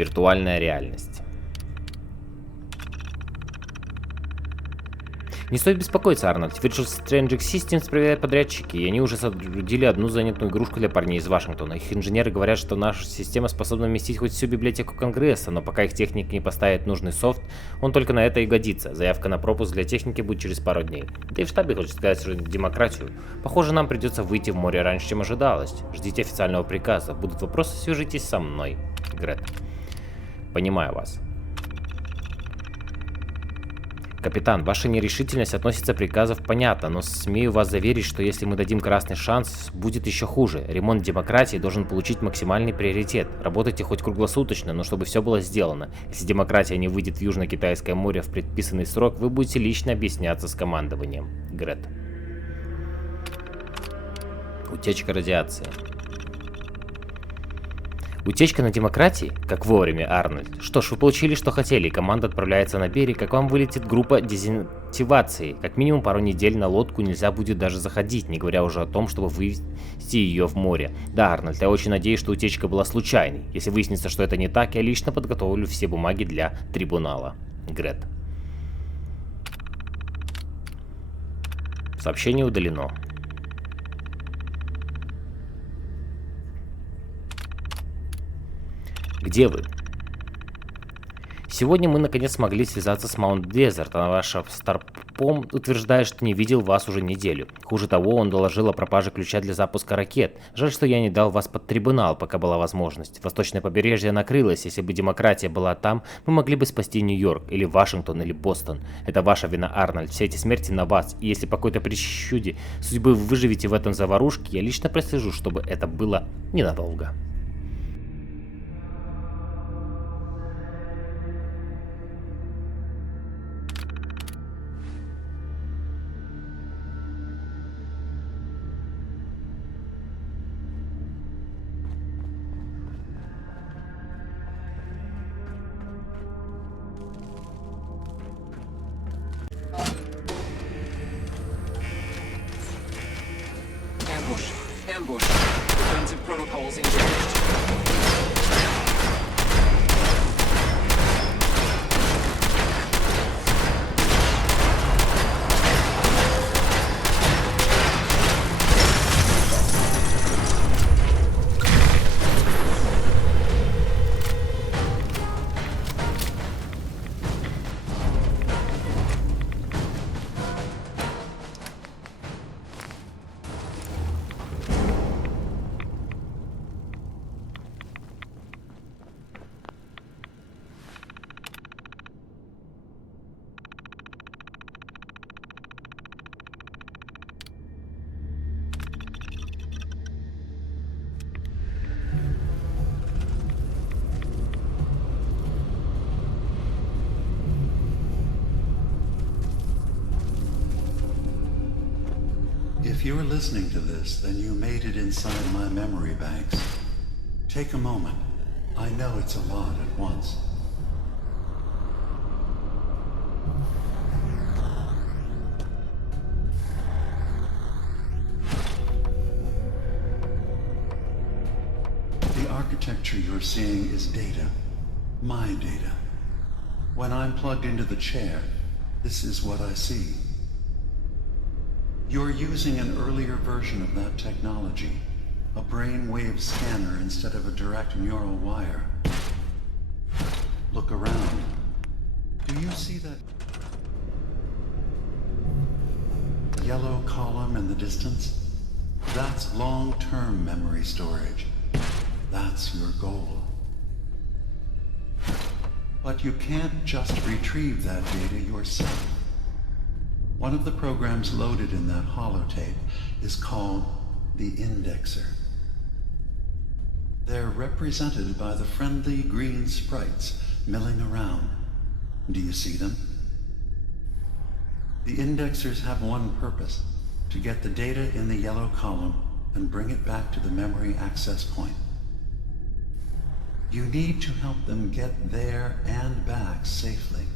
Виртуальная реальность. Не стоит беспокоиться, Арнольд. Virtual Strange Systems проверяют подрядчики, и они уже соорудили одну занятную игрушку для парней из Вашингтона. Их инженеры говорят, что наша система способна вместить хоть всю библиотеку Конгресса, но пока их техник не поставит нужный софт, он только на это и годится. Заявка на пропуск для техники будет через пару дней. Да и в штабе хочет сказать, что демократию. Похоже, нам придется выйти в море раньше, чем ожидалось. Ждите официального приказа. Будут вопросы, свяжитесь со мной. Грет. Понимаю вас. Капитан, ваша нерешительность относится приказов понятно, но смею вас заверить, что если мы дадим красный шанс, будет еще хуже. Ремонт демократии должен получить максимальный приоритет. Работайте хоть круглосуточно, но чтобы все было сделано. Если демократия не выйдет в Южно-Китайское море в предписанный срок, вы будете лично объясняться с командованием. Грет. Утечка радиации. Утечка на демократии? Как вовремя, Арнольд. Что ж, вы получили, что хотели, команда отправляется на берег, как вам вылетит группа дезинактивации. Как минимум пару недель на лодку нельзя будет даже заходить, не говоря уже о том, чтобы вывести ее в море. Да, Арнольд, я очень надеюсь, что утечка была случайной. Если выяснится, что это не так, я лично подготовлю все бумаги для трибунала. Грет. Сообщение удалено. Где вы? Сегодня мы наконец смогли связаться с Маунт Дезерт, а ваш Старпом утверждает, что не видел вас уже неделю. Хуже того, он доложил о пропаже ключа для запуска ракет. Жаль, что я не дал вас под трибунал, пока была возможность. Восточное побережье накрылось, если бы демократия была там, мы могли бы спасти Нью-Йорк, или Вашингтон, или Бостон. Это ваша вина, Арнольд, все эти смерти на вас, и если по какой-то причуде судьбы вы выживете в этом заварушке, я лично прослежу, чтобы это было ненадолго. Ambush. Defensive protocols engaged. If you are listening to this, then you made it inside my memory banks. Take a moment. I know it's a lot at once. The architecture you're seeing is data. My data. When I'm plugged into the chair, this is what I see. You're using an earlier version of that technology, a brainwave scanner instead of a direct neural wire. Look around. Do you see that yellow column in the distance? That's long-term memory storage. That's your goal. But you can't just retrieve that data yourself. One of the programs loaded in that holotape is called the Indexer. They're represented by the friendly green sprites milling around. Do you see them? The Indexers have one purpose, to get the data in the yellow column and bring it back to the memory access point. You need to help them get there and back safely.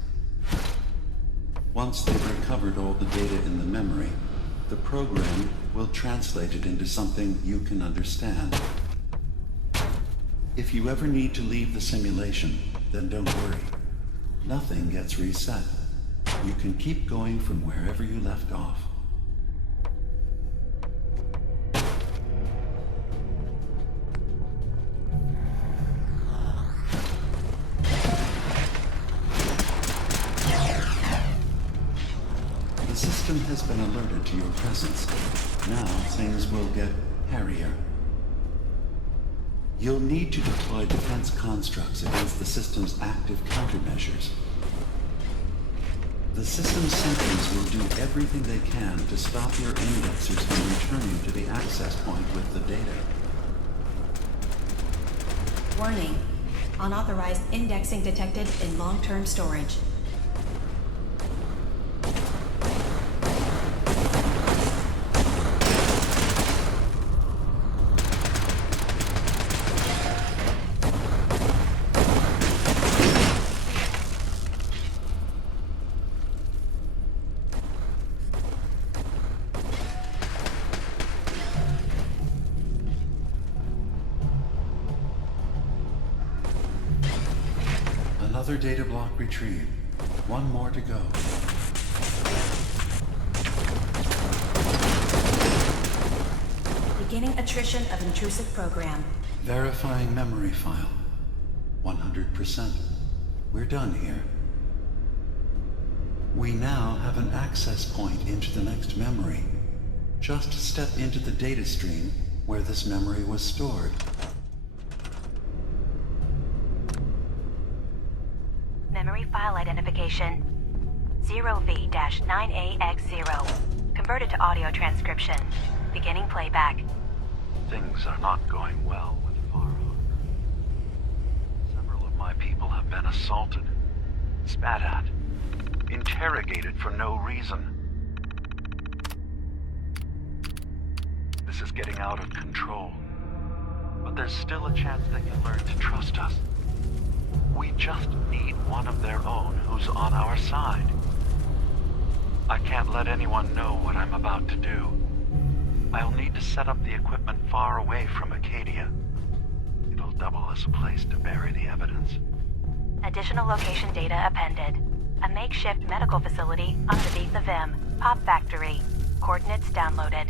Once they've recovered all the data in the memory, the program will translate it into something you can understand. If you ever need to leave the simulation, then don't worry. Nothing gets reset. You can keep going from wherever you left off. The system has been alerted to your presence. Now things will get hairier. You'll need to deploy defense constructs against the system's active countermeasures. The system's sentries will do everything they can to stop your indexers from returning to the access point with the data. Warning. Unauthorized indexing detected in long-term storage. Another data block retrieved. One more to go. Beginning attrition of intrusive program. Verifying memory file. 100%. We're done here. We now have an access point into the next memory. Just step into the data stream where this memory was stored. Memory file identification 0V-9AX0. Converted to audio transcription. Beginning playback. Things are not going well with Farah. Several of my people have been assaulted, spat at, interrogated for no reason. This is getting out of control. But there's still a chance they can learn to trust us. We just need one of their own who's on our side. I can't let anyone know what I'm about to do. I'll need to set up the equipment far away from Acadia. It'll double as a place to bury the evidence. Additional location data appended. A makeshift medical facility underneath the VIM. Pop factory. Coordinates downloaded.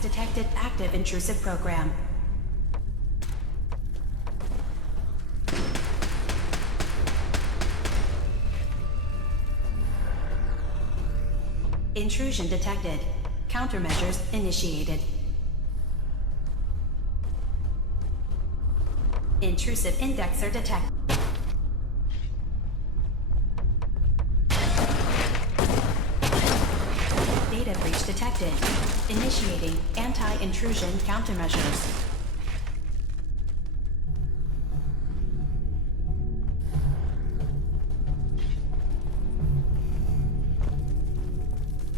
Detected active intrusive program. Intrusion detected. Countermeasures initiated. Intrusive indexer detected. detected. Initiating anti-intrusion countermeasures.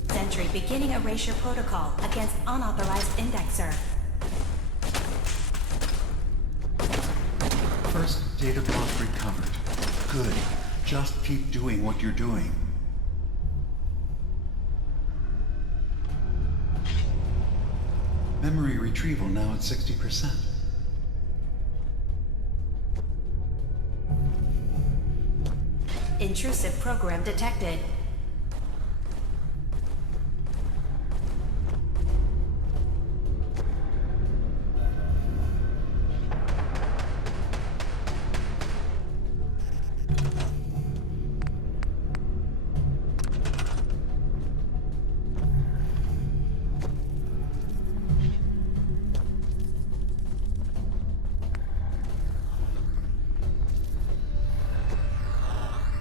Sentry beginning erasure protocol against unauthorized indexer. First data block recovered. Good. Just keep doing what you're doing. Memory retrieval now at 60%. Intrusive program detected.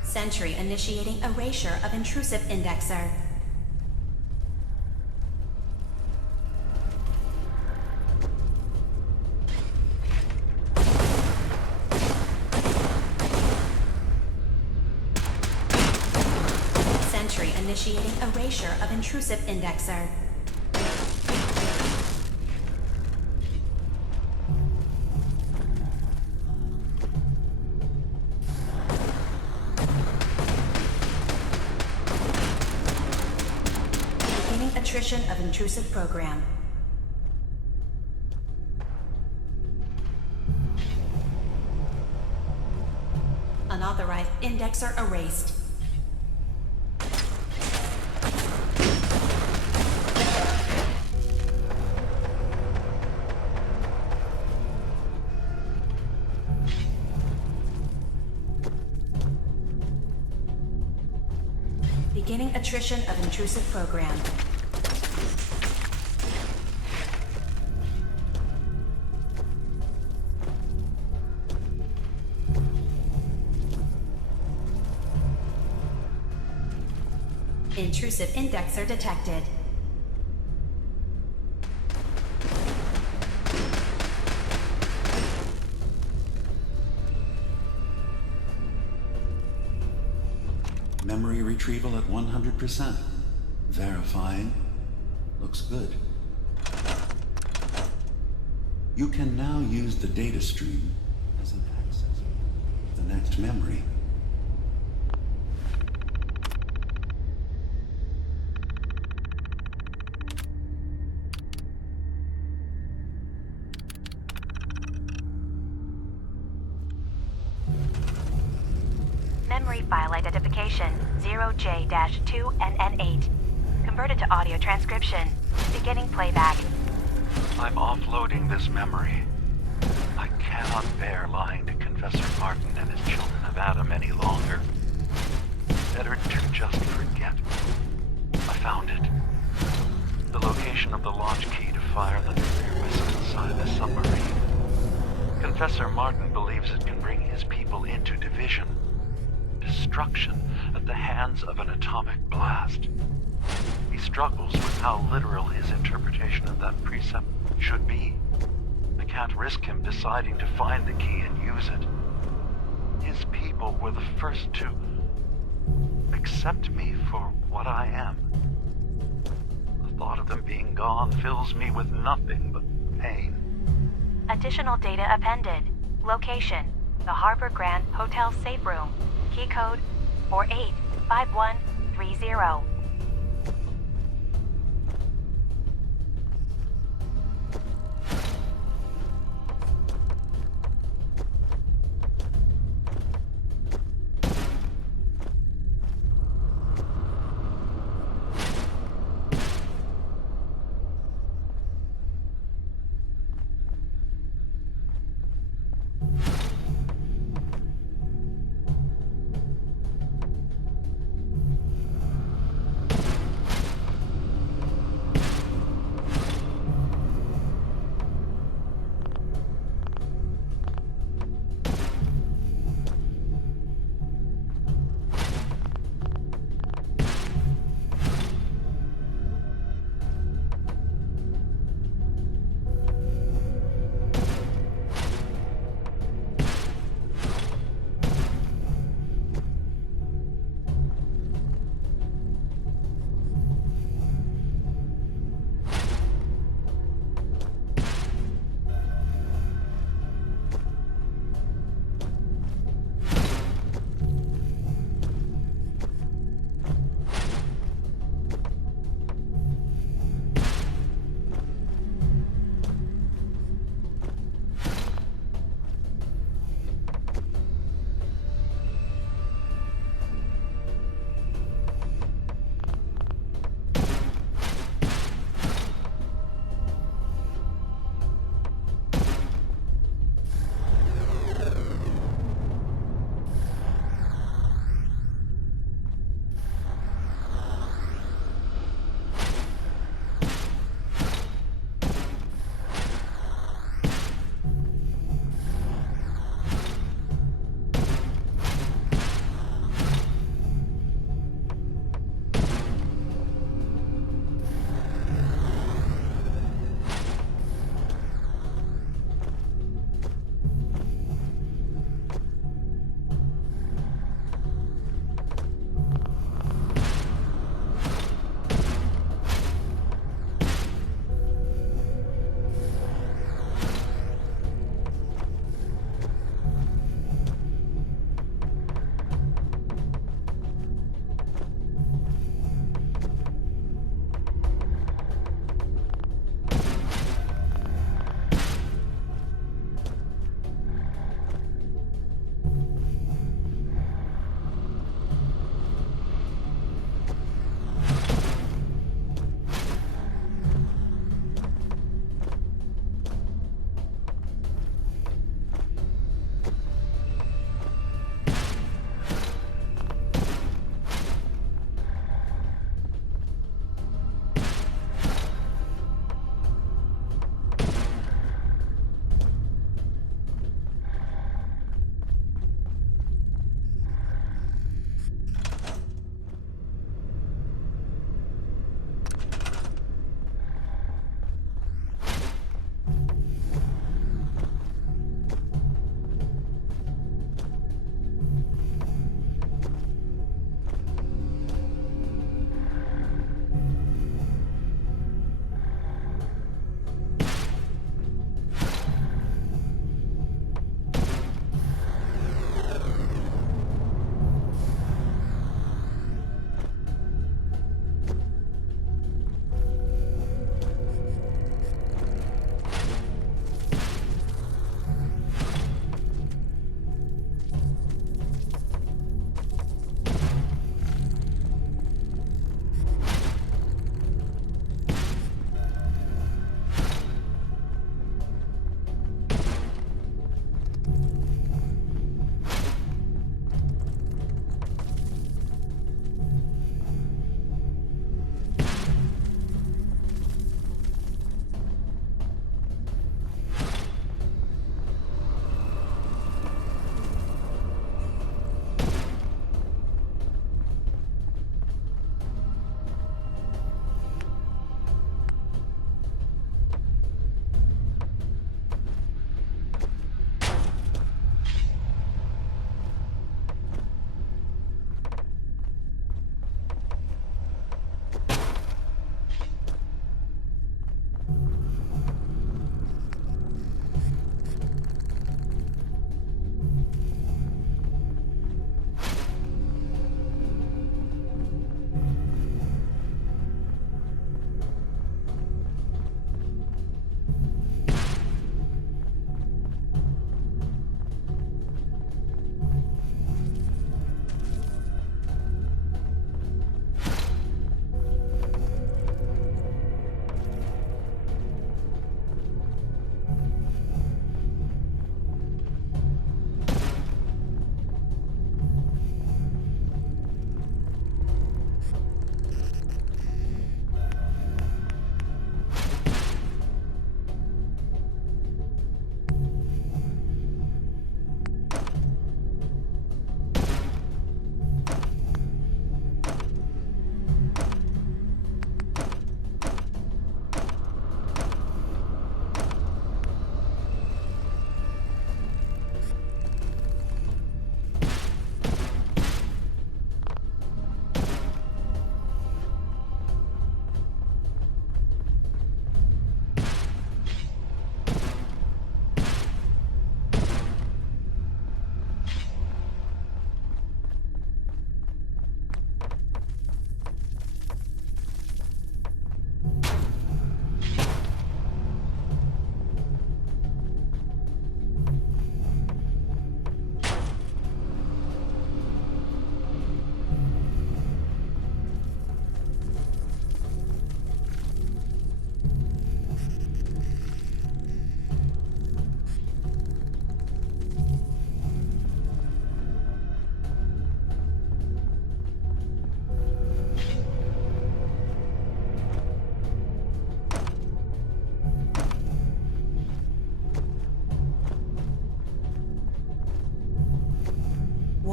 Sentry initiating erasure of intrusive indexer. Sentry initiating erasure of intrusive indexer. Attrition of intrusive program. Unauthorized indexer erased. Beginning attrition of intrusive program. Intrusive indexer detected. Memory retrieval at 100%. Verifying. Looks good. You can now use the data stream as an access to the next memory. Memory file identification 0J-2NN8. Converted to audio transcription. Beginning playback. I'm offloading this memory. I cannot bear lying to Confessor Martin and his children of Adam any longer. Better to just forget. I found it. The location of the launch key to fire the nuclear missile inside the submarine. Confessor Martin believes it can bring his people into division. Destruction at the hands of an atomic blast. He struggles with how literal his interpretation of that precept should be. I can't risk him deciding to find the key and use it. His people were the first to accept me for what I am. The thought of them being gone fills me with nothing but pain. Additional data appended. Location: the Harbor Grand Hotel safe room. Key code 485130.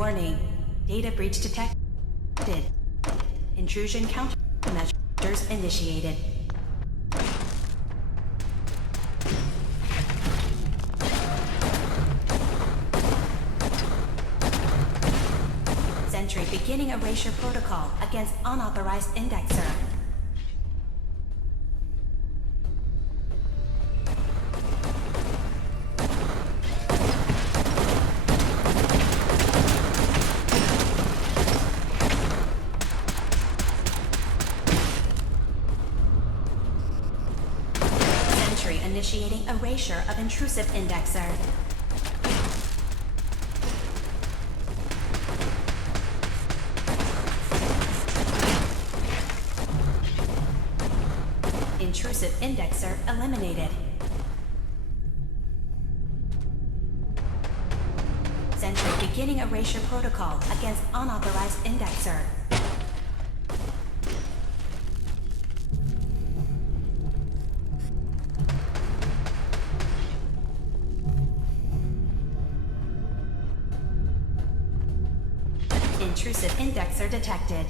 Warning. Data breach detected. Intrusion countermeasures initiated. Sentry beginning erasure protocol against unauthorized indexer. Sentry initiating erasure of intrusive indexer. Intrusive indexer eliminated. Sentry beginning erasure protocol against unauthorized indexer. Intrusive indexer detected.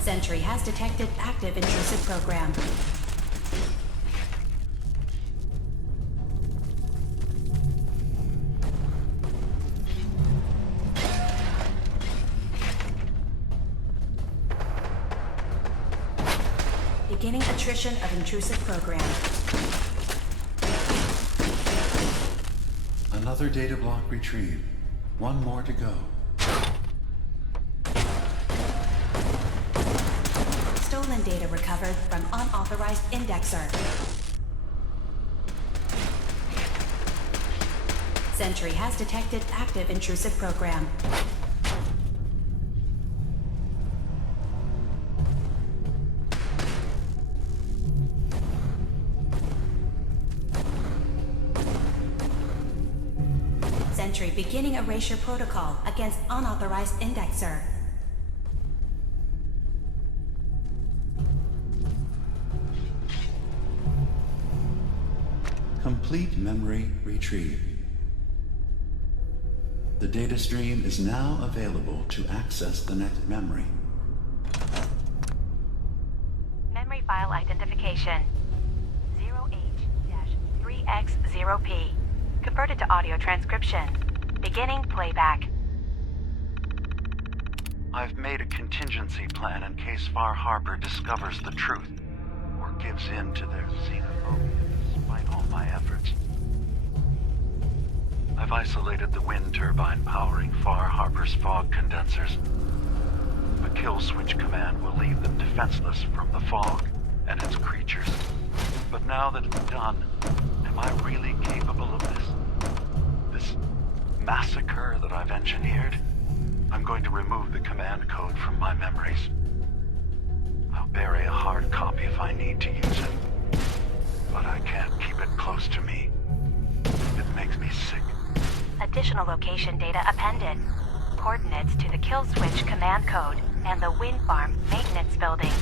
Sentry has detected active intrusive program. Beginning attrition of intrusive program. Another data block retrieved. One more to go. Stolen data recovered from unauthorized indexer. Sentry has detected active intrusive program. Sentry beginning erasure protocol against unauthorized indexer. Complete memory retrieved. The data stream is now available to access the next memory. Memory file identification 0H-3X0P. Converted to audio transcription. Beginning playback. I've made a contingency plan in case Far Harbor discovers the truth or gives in to their xenophobia despite all my efforts. I've isolated the wind turbine powering Far Harbor's fog condensers. The kill switch command will leave them defenseless from the fog and its creatures. But now that it's done, am I really capable of this? This massacre that I've engineered? I'm going to remove the command code from my memories. I'll bury a hard copy if I need to use it. But I can't keep it close to me. It makes me sick. Additional location data appended. Coordinates to the kill switch command code and the wind farm maintenance building.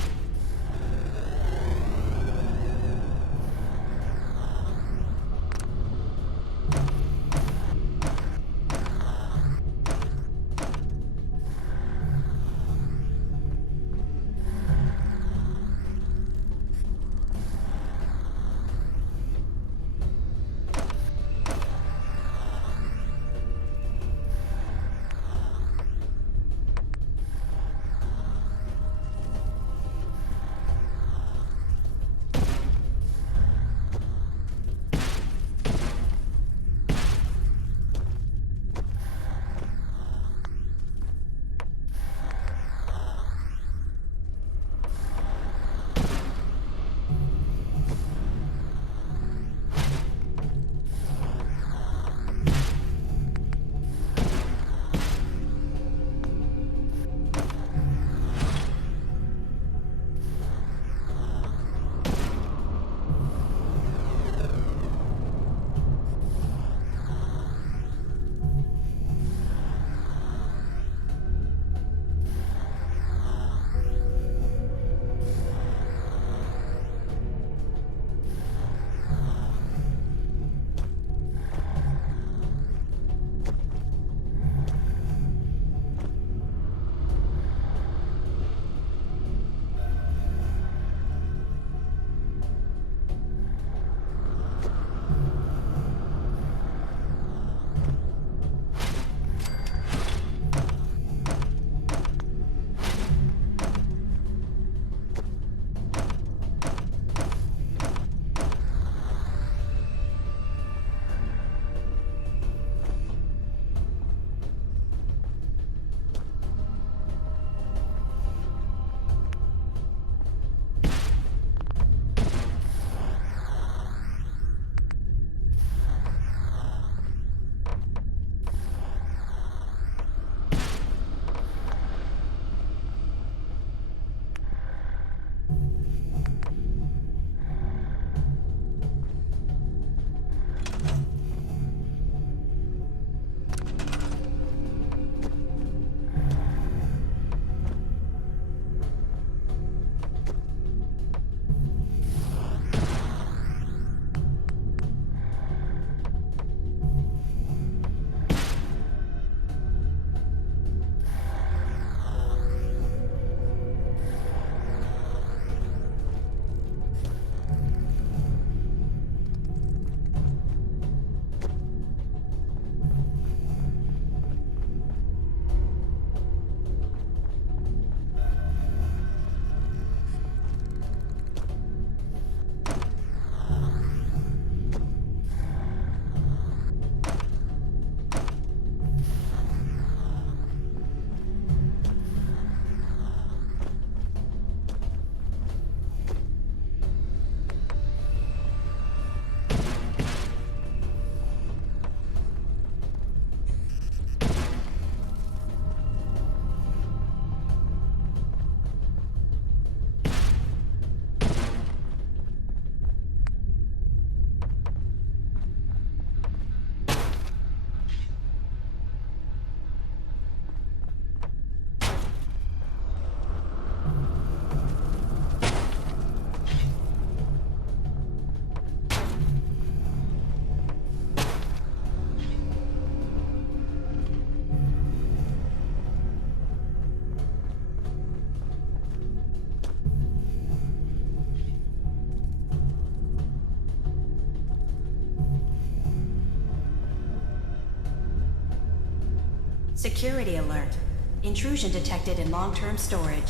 Security alert. Intrusion detected in long-term storage.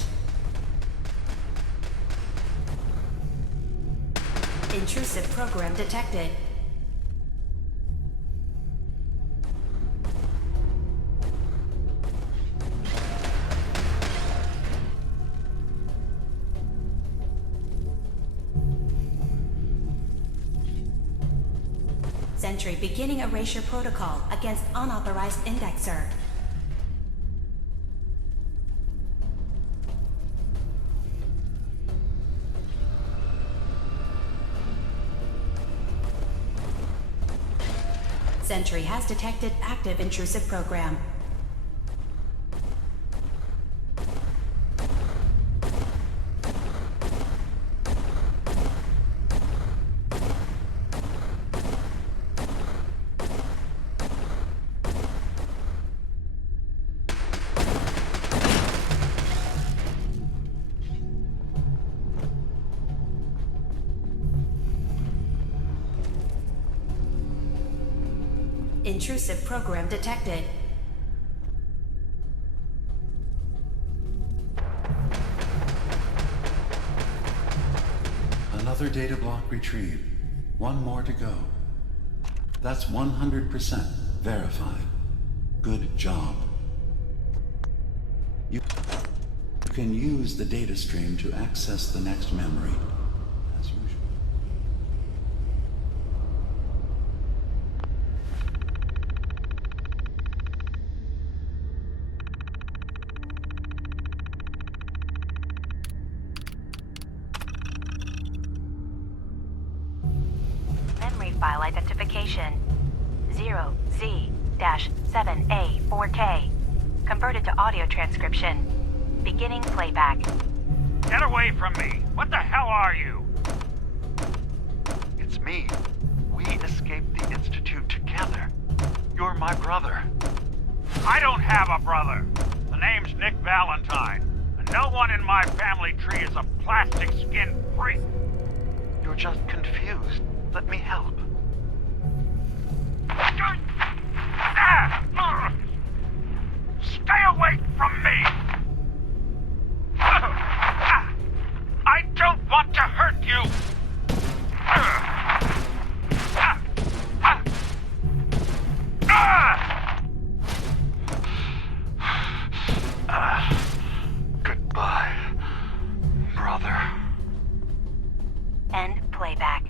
Intrusive program detected. Sentry beginning erasure protocol against unauthorized indexer. Sentry has detected active intrusive program. Intrusive program detected. Another data block retrieved. One more to go. That's 100% verified. Good job. You can use the data stream to access the next memory, as usual. Memory file identification 0Z-7A4K. Converted to audio transcription. Beginning playback. Get away from me! What the hell are you? It's me. We escaped the Institute together. You're my brother. I don't have a brother. The name's Nick Valentine. And no one in my family tree is a plastic skin freak. You're just confused. Let me help. Stay away from me! I don't want to hurt you! Goodbye, brother. End playback.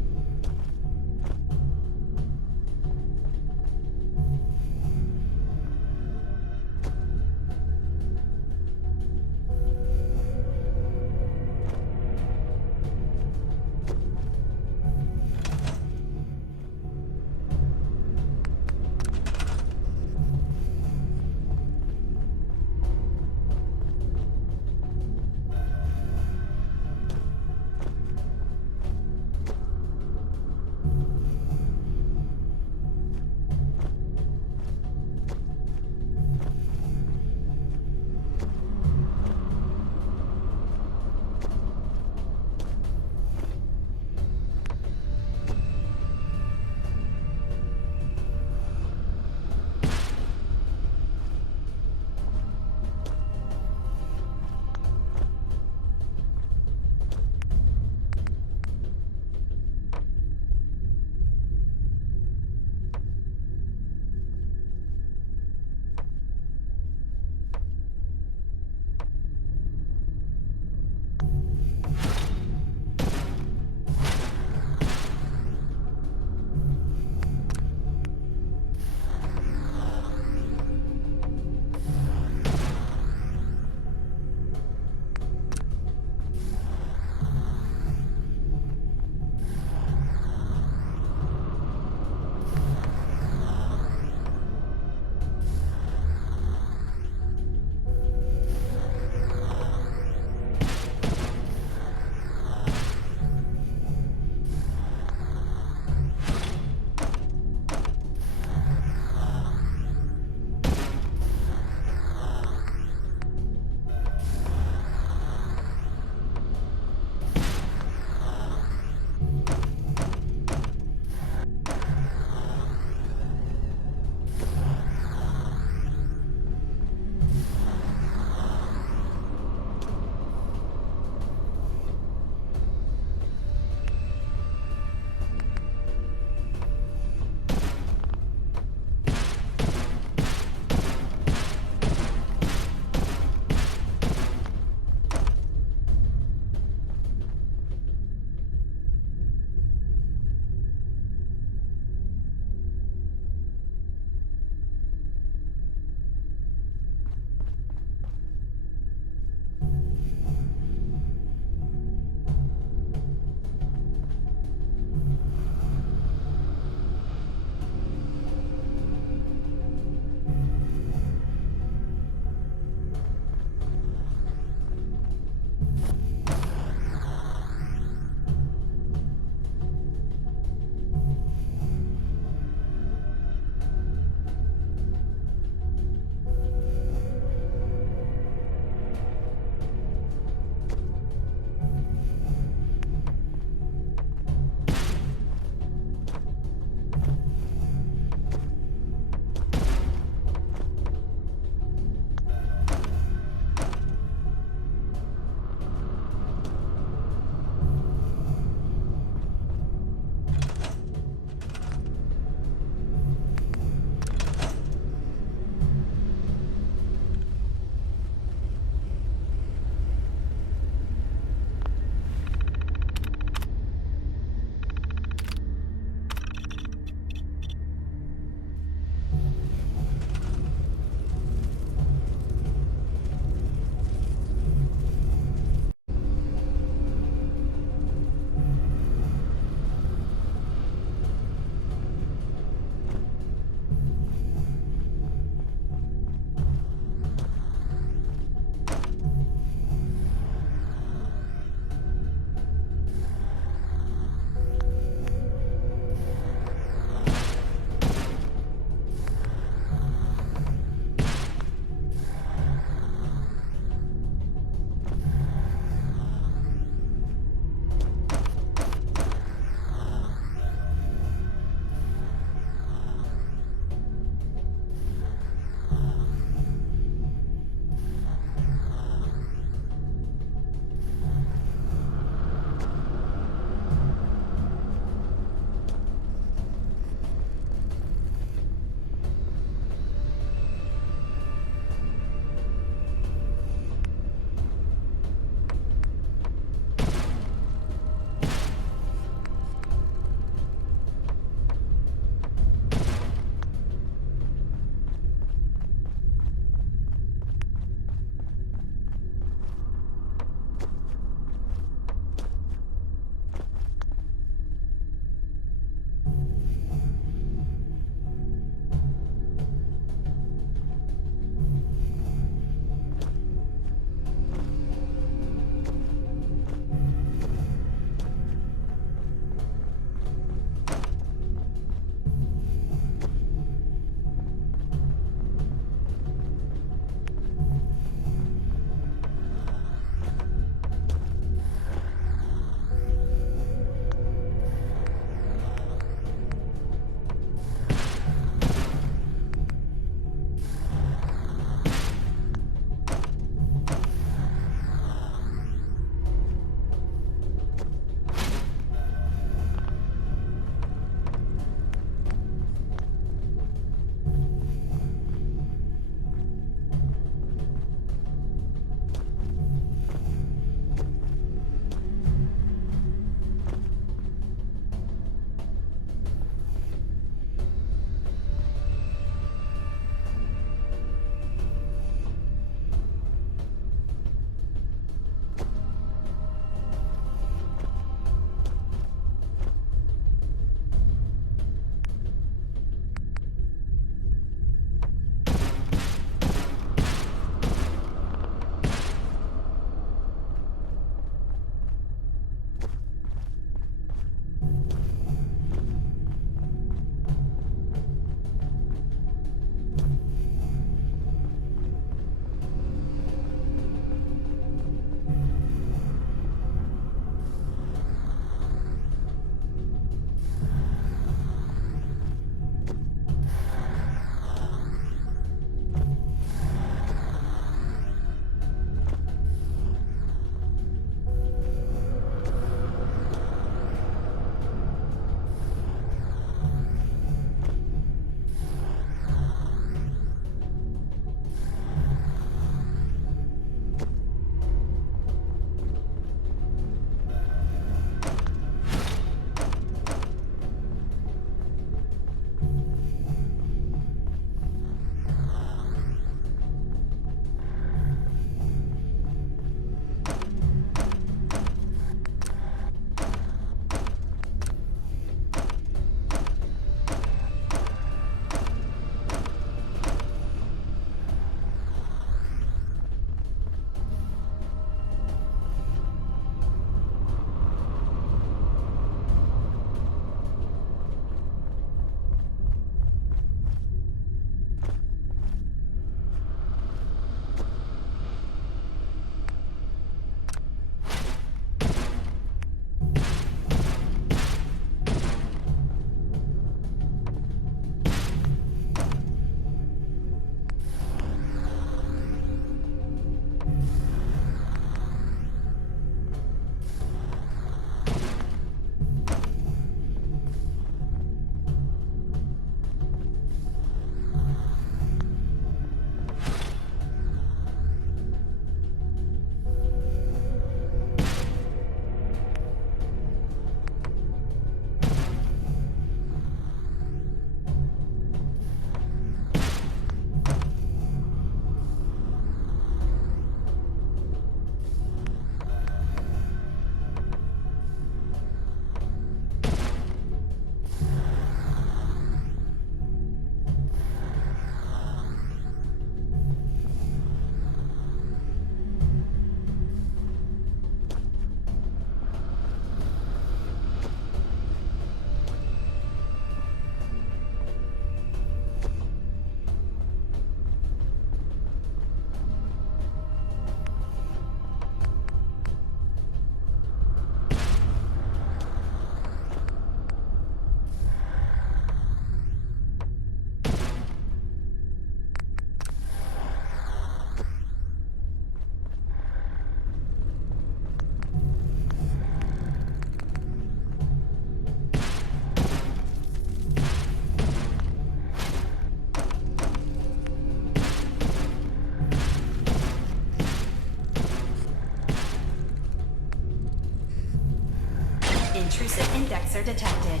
sensor detected.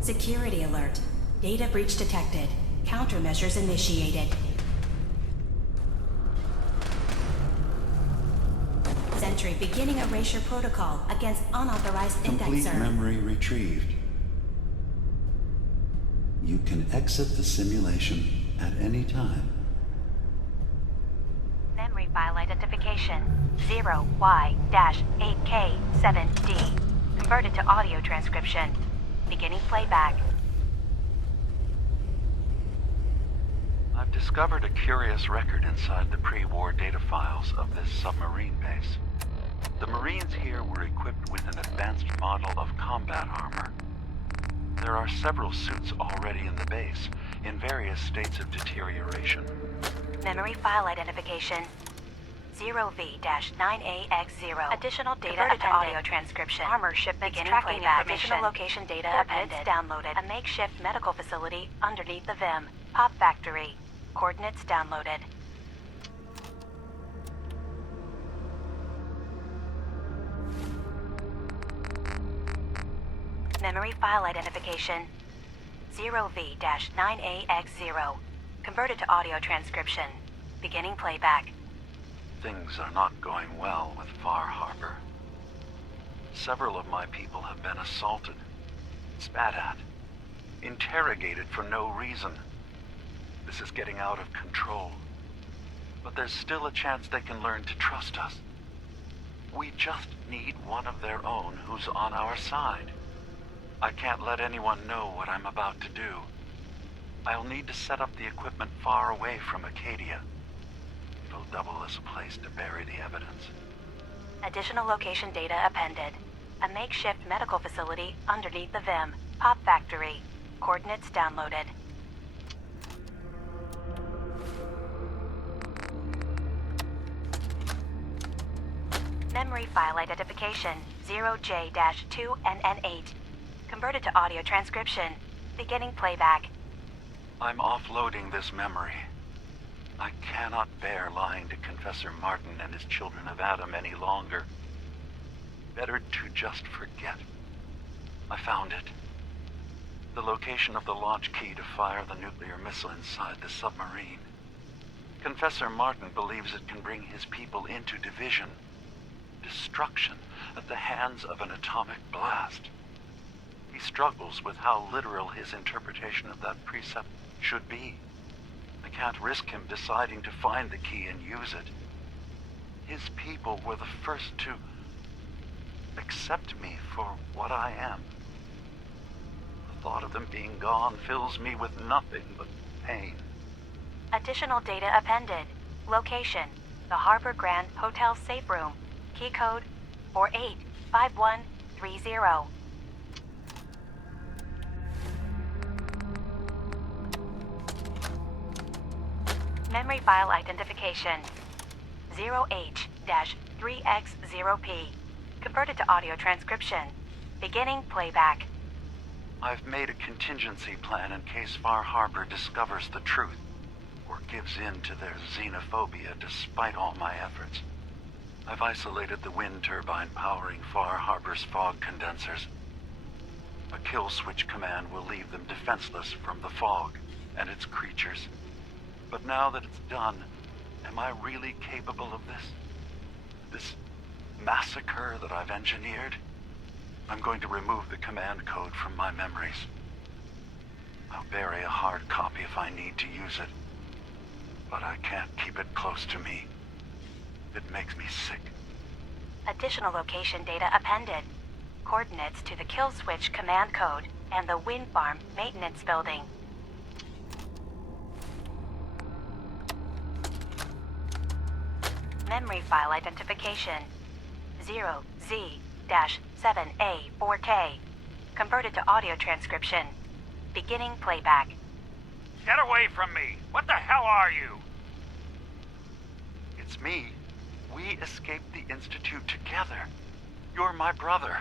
Security alert. Data breach detected. Countermeasures initiated. Sentry beginning erasure protocol against unauthorized Complete indexer. memory retrieved. You can exit the simulation at any time. Memory file identification 0Y-8K7D. Converted to audio transcription. Beginning playback. I've discovered a curious record inside the pre-war data files of this submarine base. The Marines here were equipped with an advanced model of combat armor. There are several suits already in the base, in various states of deterioration. Memory file identification 0V-9AX0. Additional data Converted to appended. audio transcription. Armor shipments Beginning tracking playback. information. Additional location data Coordinates appended. downloaded. A makeshift medical facility underneath the VIM. Pop factory. Coordinates downloaded. Memory file identification 0V-9AX0. Converted to audio transcription. Beginning playback. Things are not going well with Far Harbor. Several of my people have been assaulted, spat at, interrogated for no reason. This is getting out of control. But there's still a chance they can learn to trust us. We just need one of their own who's on our side. I can't let anyone know what I'm about to do. I'll need to set up the equipment far away from Acadia. It'll double as a place to bury the evidence. Additional location data appended. A makeshift medical facility underneath the VIM. Pop factory. Coordinates downloaded. Memory file identification 0J-2NN8. Converted to audio transcription. Beginning playback. I'm offloading this memory. I cannot bear lying to Confessor Martin and his children of Adam any longer. Better to just forget. I found it. The location of the launch key to fire the nuclear missile inside the submarine. Confessor Martin believes it can bring his people into division, destruction at the hands of an atomic blast. He struggles with how literal his interpretation of that precept should be. I can't risk him deciding to find the key and use it. His people were the first to accept me for what I am. The thought of them being gone fills me with nothing but pain. Additional data appended. Location: the Harbor Grand Hotel safe room. Key code 485130. Memory file identification 0H-3X0P. Converted to audio transcription. Beginning playback. I've made a contingency plan in case Far Harbor discovers the truth, or gives in to their xenophobia despite all my efforts. I've isolated the wind turbine powering Far Harbor's fog condensers. A kill switch command will leave them defenseless from the fog and its creatures. But now that it's done, am I really capable of this? This massacre that I've engineered? I'm going to remove the command code from my memories. I'll bury a hard copy if I need to use it. But I can't keep it close to me. It makes me sick. Additional location data appended. Coordinates to the kill switch command code and the wind farm maintenance building. Memory file identification 0Z-7A4K. Converted to audio transcription. Beginning playback. Get away from me! What the hell are you? It's me. We escaped the Institute together. You're my brother.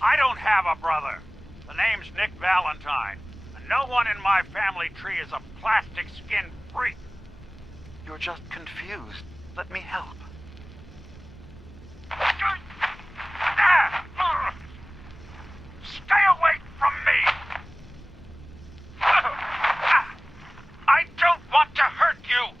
I don't have a brother. The name's Nick Valentine, and no one in my family tree is a plastic skin freak. You're just confused. Let me help. Stay away from me! I don't want to hurt you!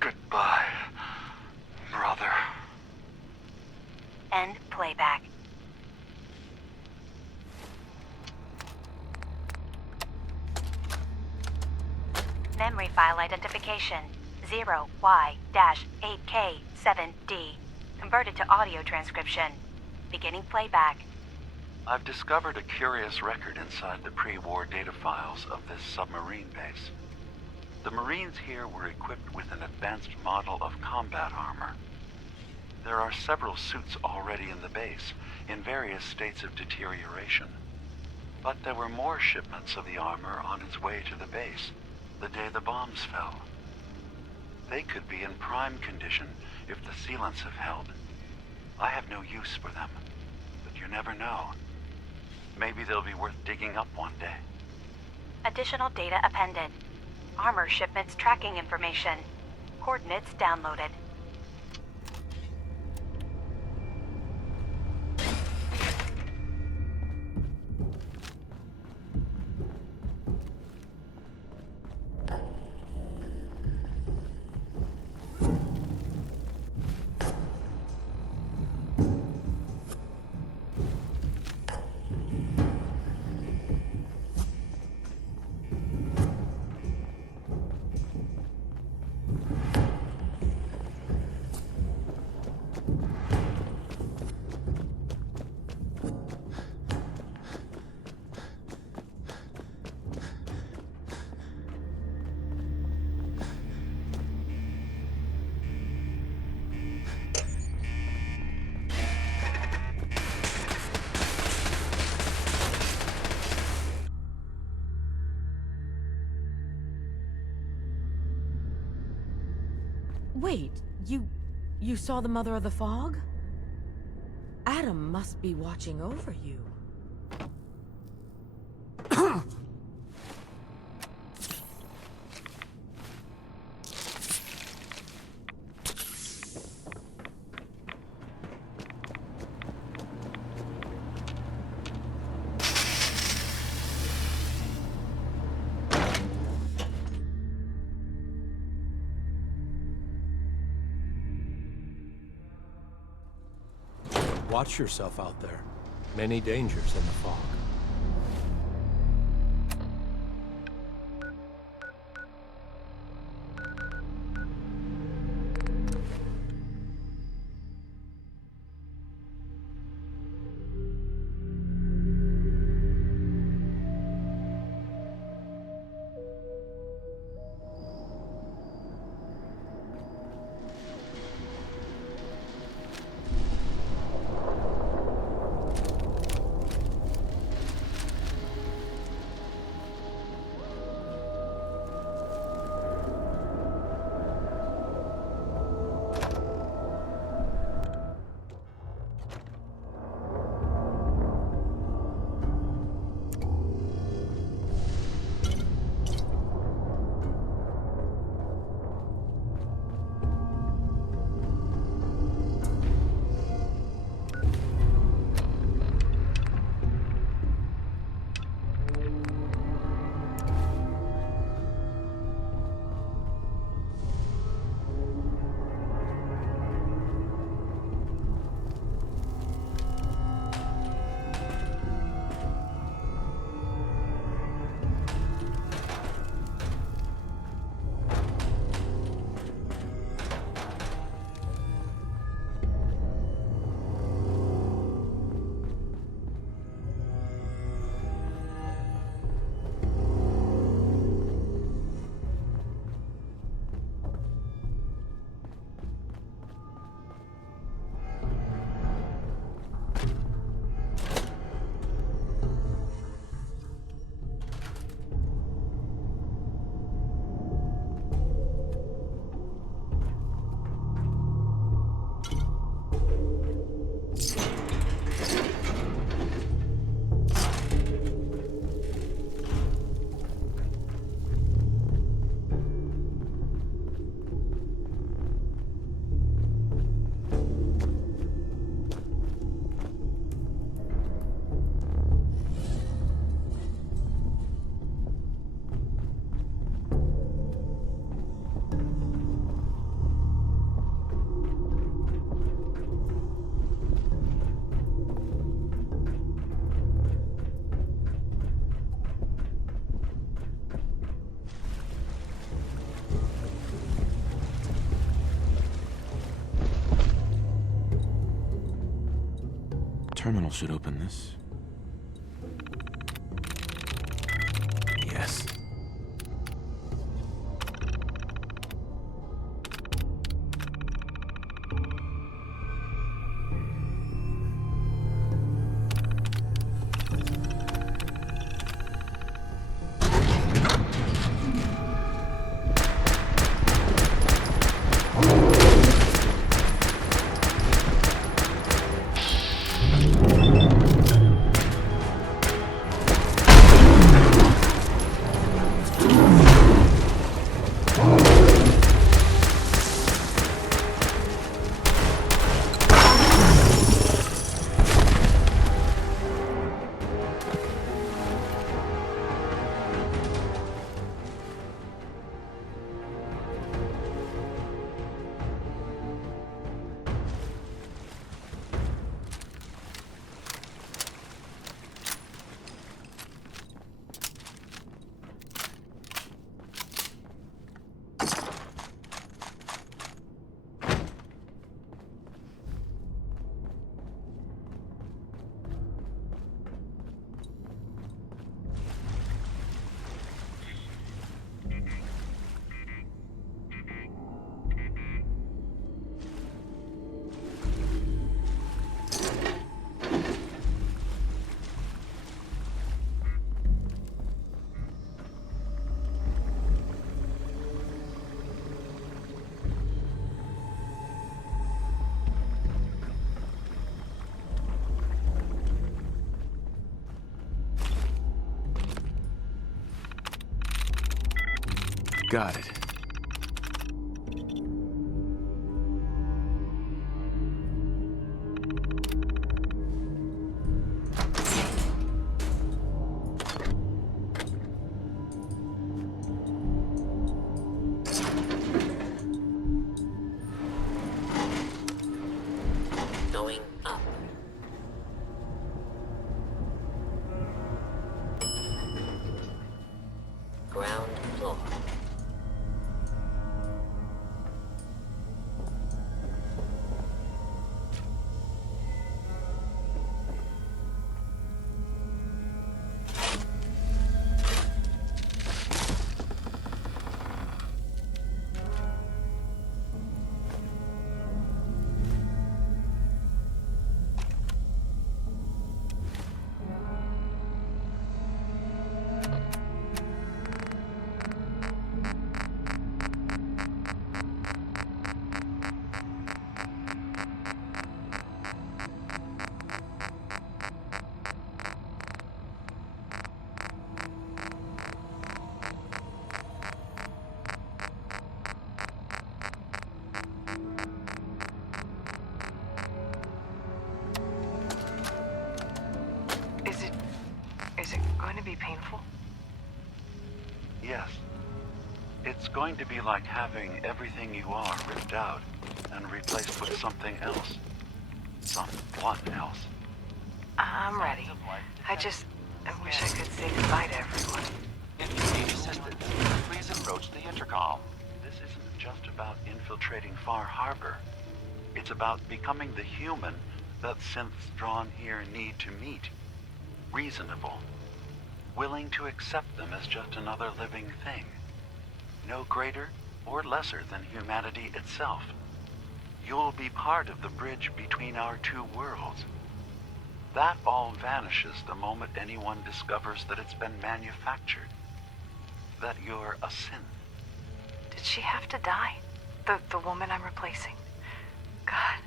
Goodbye, brother. End playback. Memory file identification 0Y-8K7D. Converted to audio transcription. Beginning playback. I've discovered a curious record inside the pre-war data files of this submarine base. The Marines here were equipped with an advanced model of combat armor. There are several suits already in the base, in various states of deterioration. But there were more shipments of the armor on its way to the base, the day the bombs fell. They could be in prime condition if the sealants have held. I have no use for them, but you never know. Maybe they'll be worth digging up one day. Additional data appended. Armor shipments tracking information. Coordinates downloaded. Wait, you saw the Mother of the Fog? Adam must be watching over you. Watch yourself out there. Many dangers in the fog. Terminal should open this. Yes. Got it. Going up. Ground floor. Is it going to be painful? Yes. It's going to be like having everything you are ripped out and replaced with something else. Someone else. I'm ready. I wish I could say goodbye to everyone. If you need assistance, please approach the intercom. This isn't just about infiltrating Far Harbor. It's about becoming the human that synths drawn here need to meet. Reasonable. Willing to accept them as just another living thing. No greater or lesser than humanity itself. You'll be part of the bridge between our two worlds. That all vanishes the moment anyone discovers that it's been manufactured. That you're a synth. Did she have to die? The woman I'm replacing? God.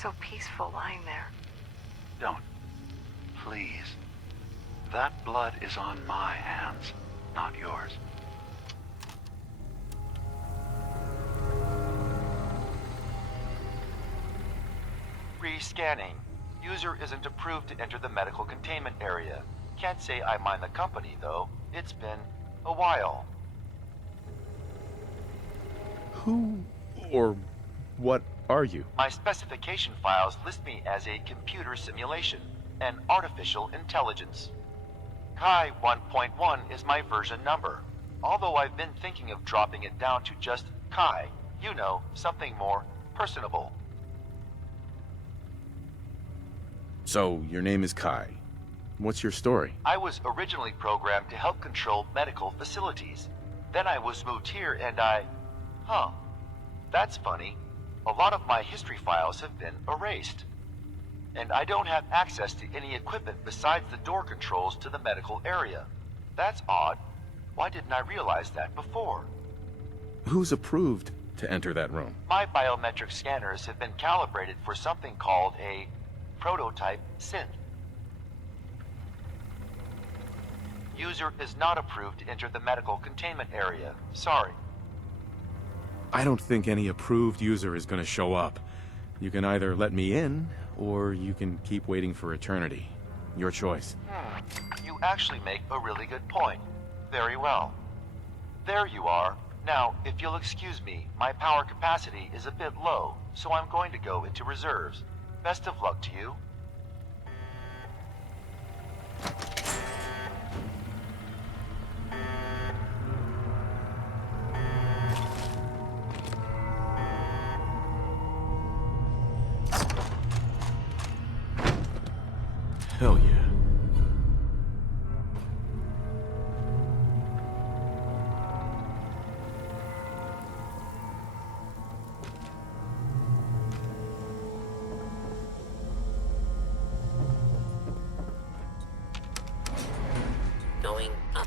so peaceful lying there. Don't. Please. That blood is on my hands, not yours. Re-scanning. User isn't approved to enter the medical containment area. Can't say I mind the company, though. It's been a while. Who or what are you? My specification files list me as a computer simulation, an artificial intelligence. Kai 1.1 is my version number, although I've been thinking of dropping it down to just Kai. You know, something more personable. So, your name is Kai. What's your story? I was originally programmed to help control medical facilities. Then I was moved here and that's funny. A lot of my history files have been erased. And I don't have access to any equipment besides the door controls to the medical area. That's odd. Why didn't I realize that before? Who's approved to enter that room? My biometric scanners have been calibrated for something called a prototype synth. User is not approved to enter the medical containment area. Sorry. I don't think any approved user is going to show up. You can either let me in, or you can keep waiting for eternity. Your choice. You actually make a really good point. Very well. There you are. Now, if you'll excuse me, my power capacity is a bit low, so I'm going to go into reserves. Best of luck to you. Hell yeah. Going up.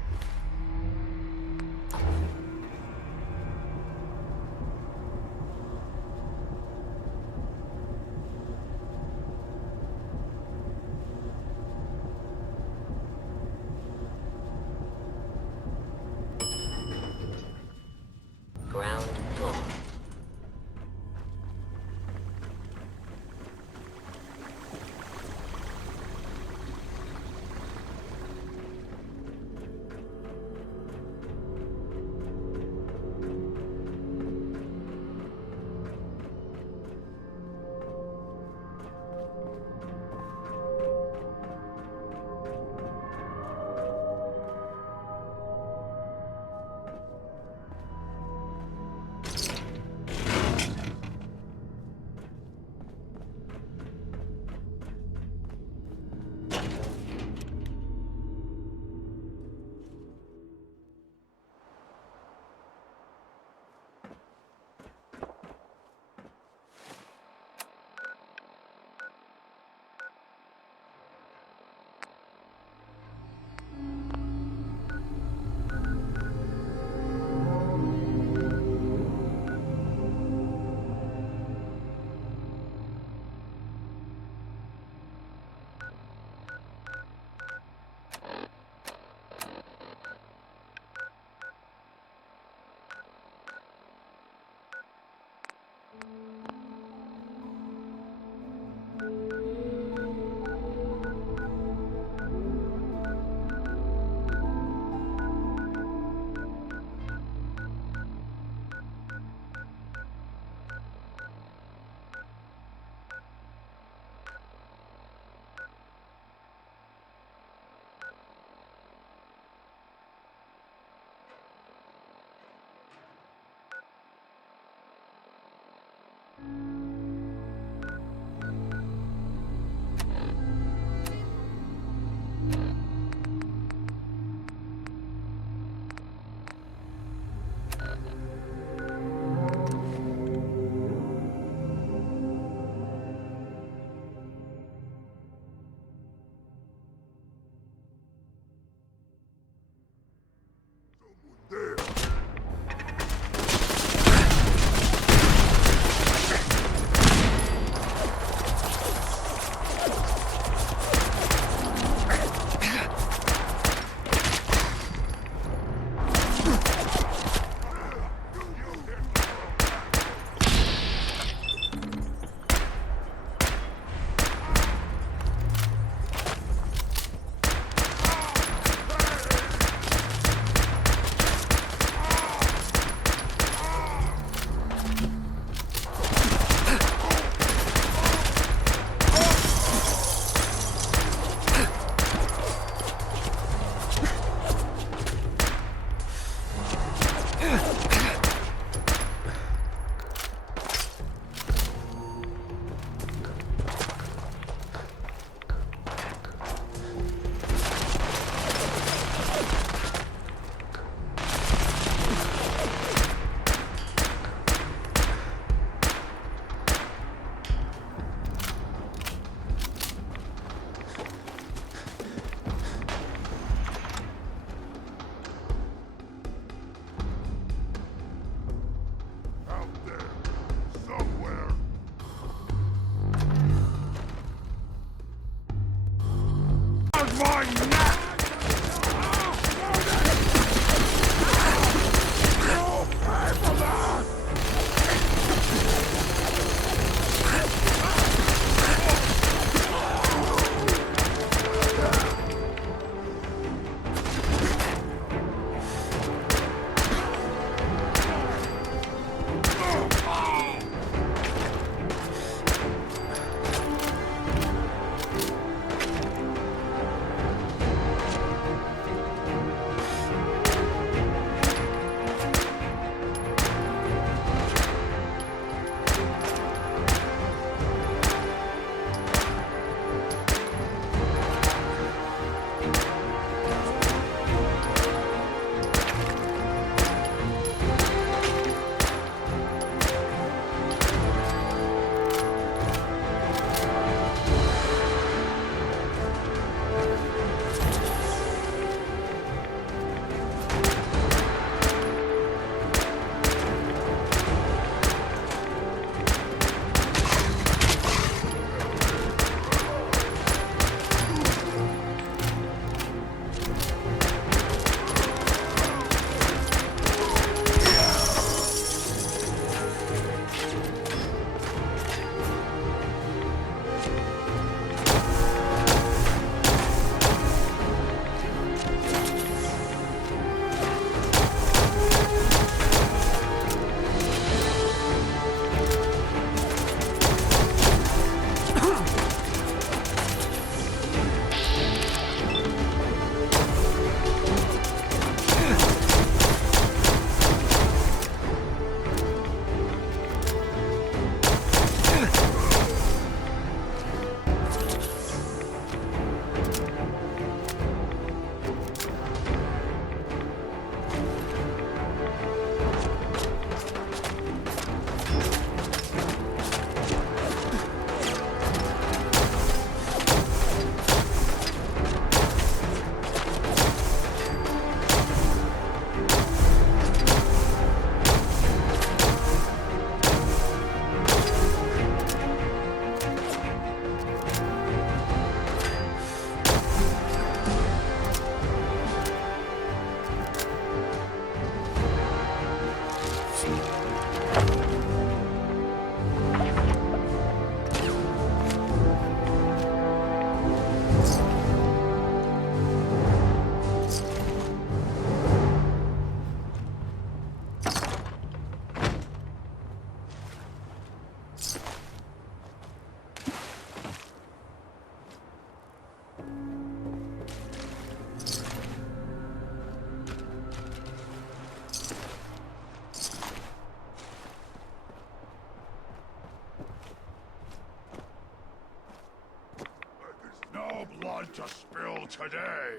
blood to spill today.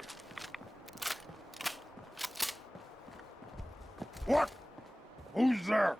What? Who's there?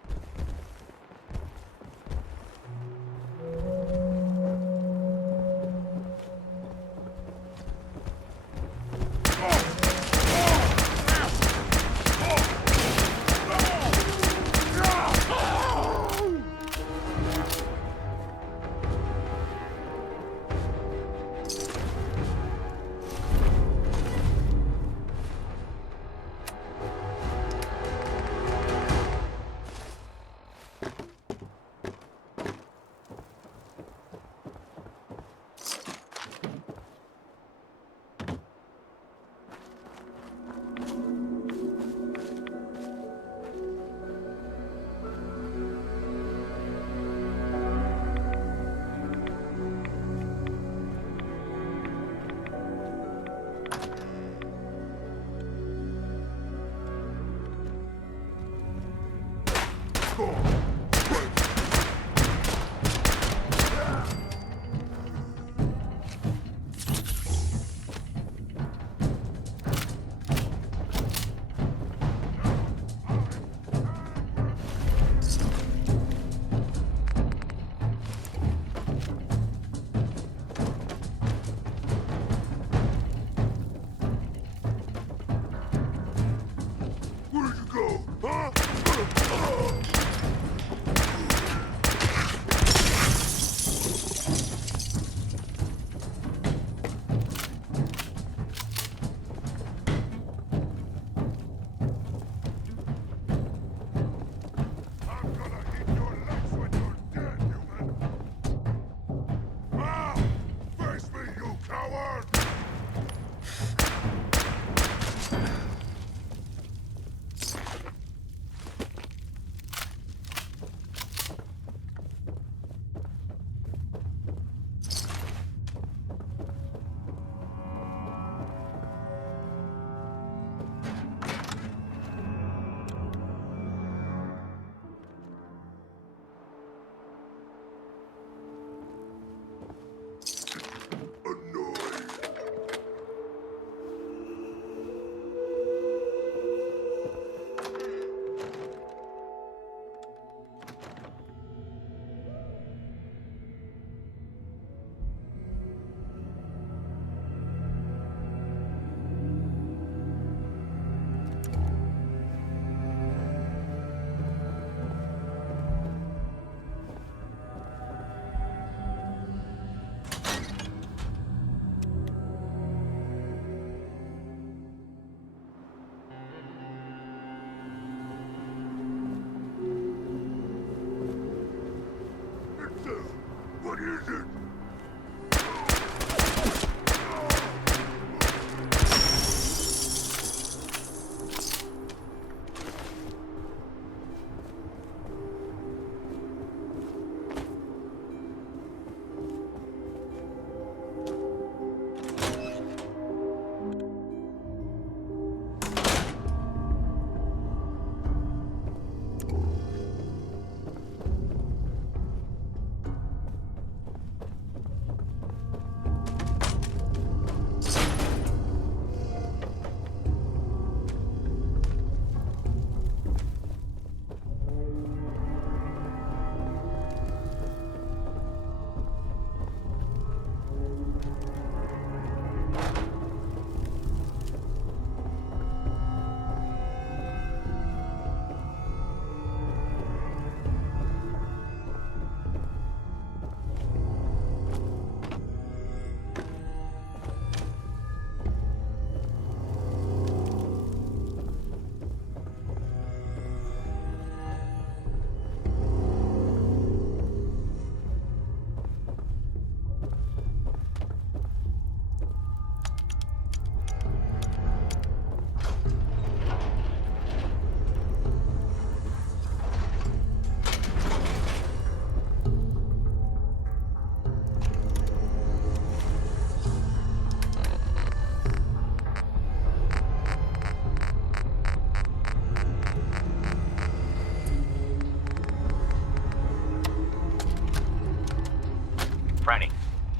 Franny,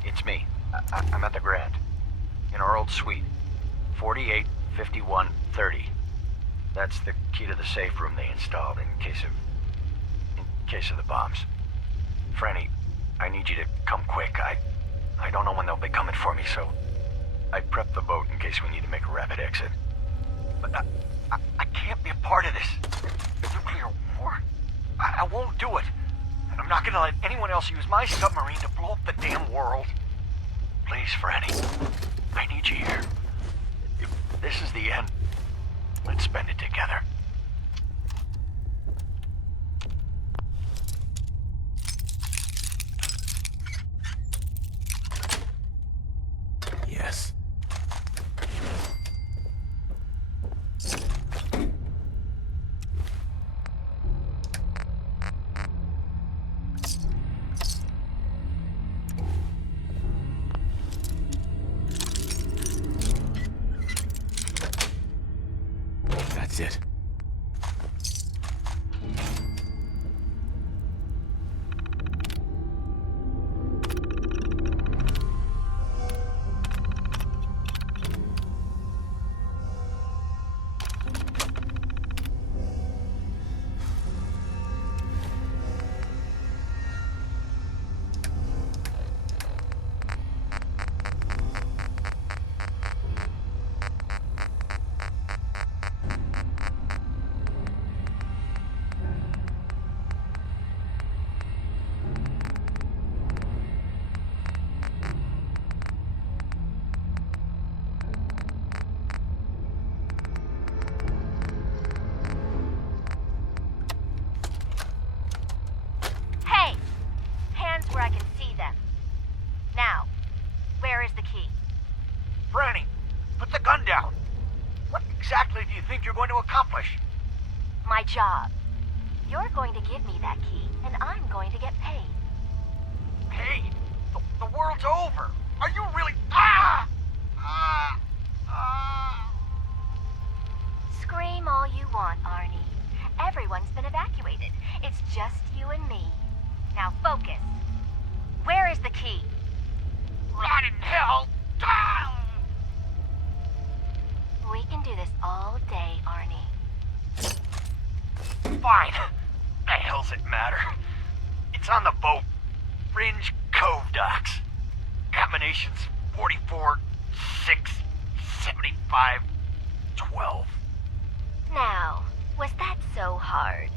it's me. I'm at the Grand. In our old suite. 485130. That's the key to the safe room they installed in case of the bombs. Franny, I need you to come quick. I don't know when they'll be coming for me, so I prepped the boat in case we need to make a rapid exit. But I can't be a part of this. Nuclear war? I won't do it. And I'm not gonna let anyone else use my submarine to blow up the damn world. Please, Franny. I need you here. If this is the end, let's spend it together. Yes. That's it. Hey! Hands where I can see them. Now, where is the key? Franny, put the gun down. What exactly do you think you're going to accomplish? My job. You're going to give me that key, and I'm going to get paid. Hey, the world's over. Are you really... Ah! Ah! Ah! Scream all you want, Arnie. Everyone's been evacuated. It's just you and me. Now focus. Where is the key? Rot in hell! Ah! We can do this all day, Arnie. Fine. The hell's it matter? It's on the boat. Fringe Cove docks. Combinations 44, 6, 75, 12. Now, was that so hard?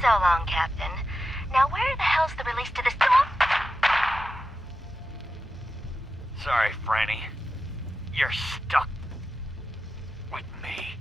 So long, Captain. Now where the hell's the release to the storm? Sorry, Franny. You're stuck with me.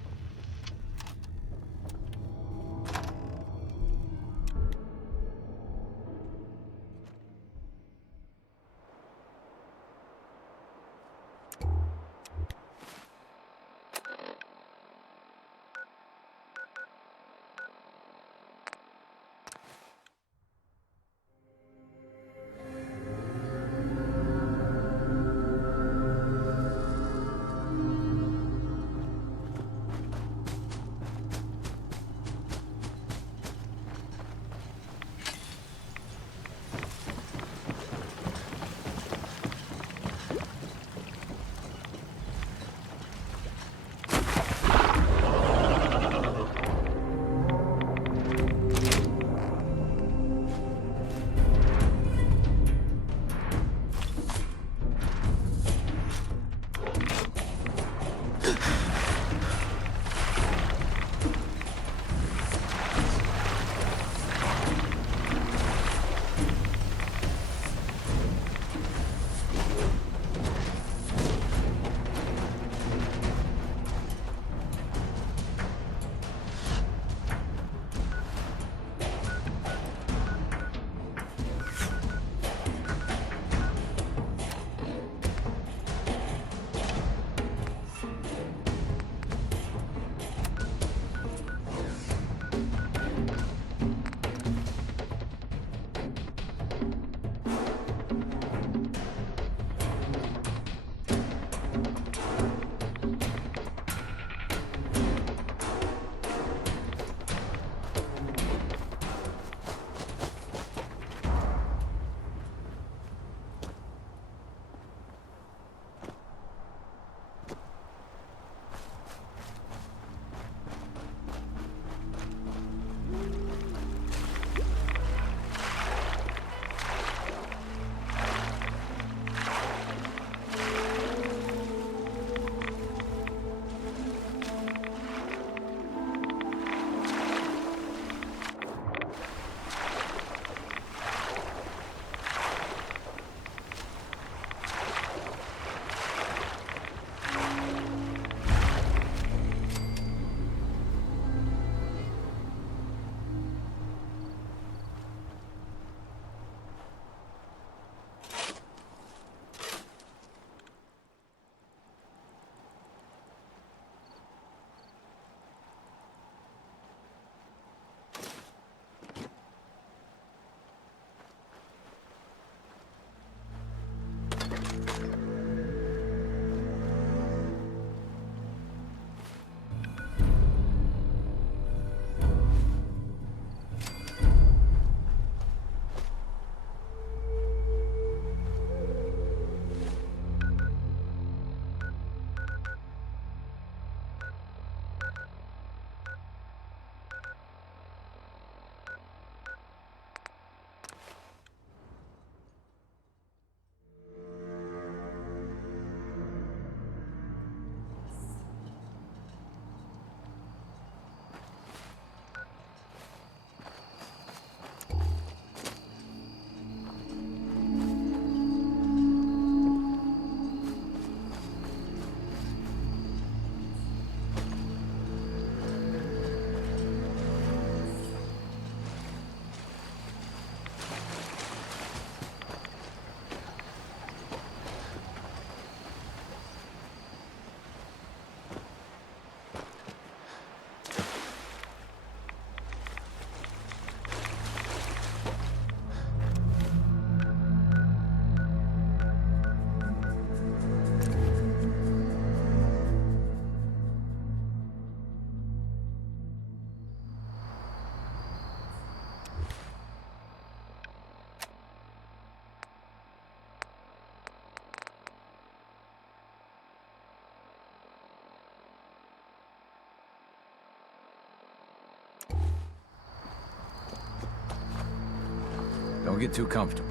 Don't get too comfortable.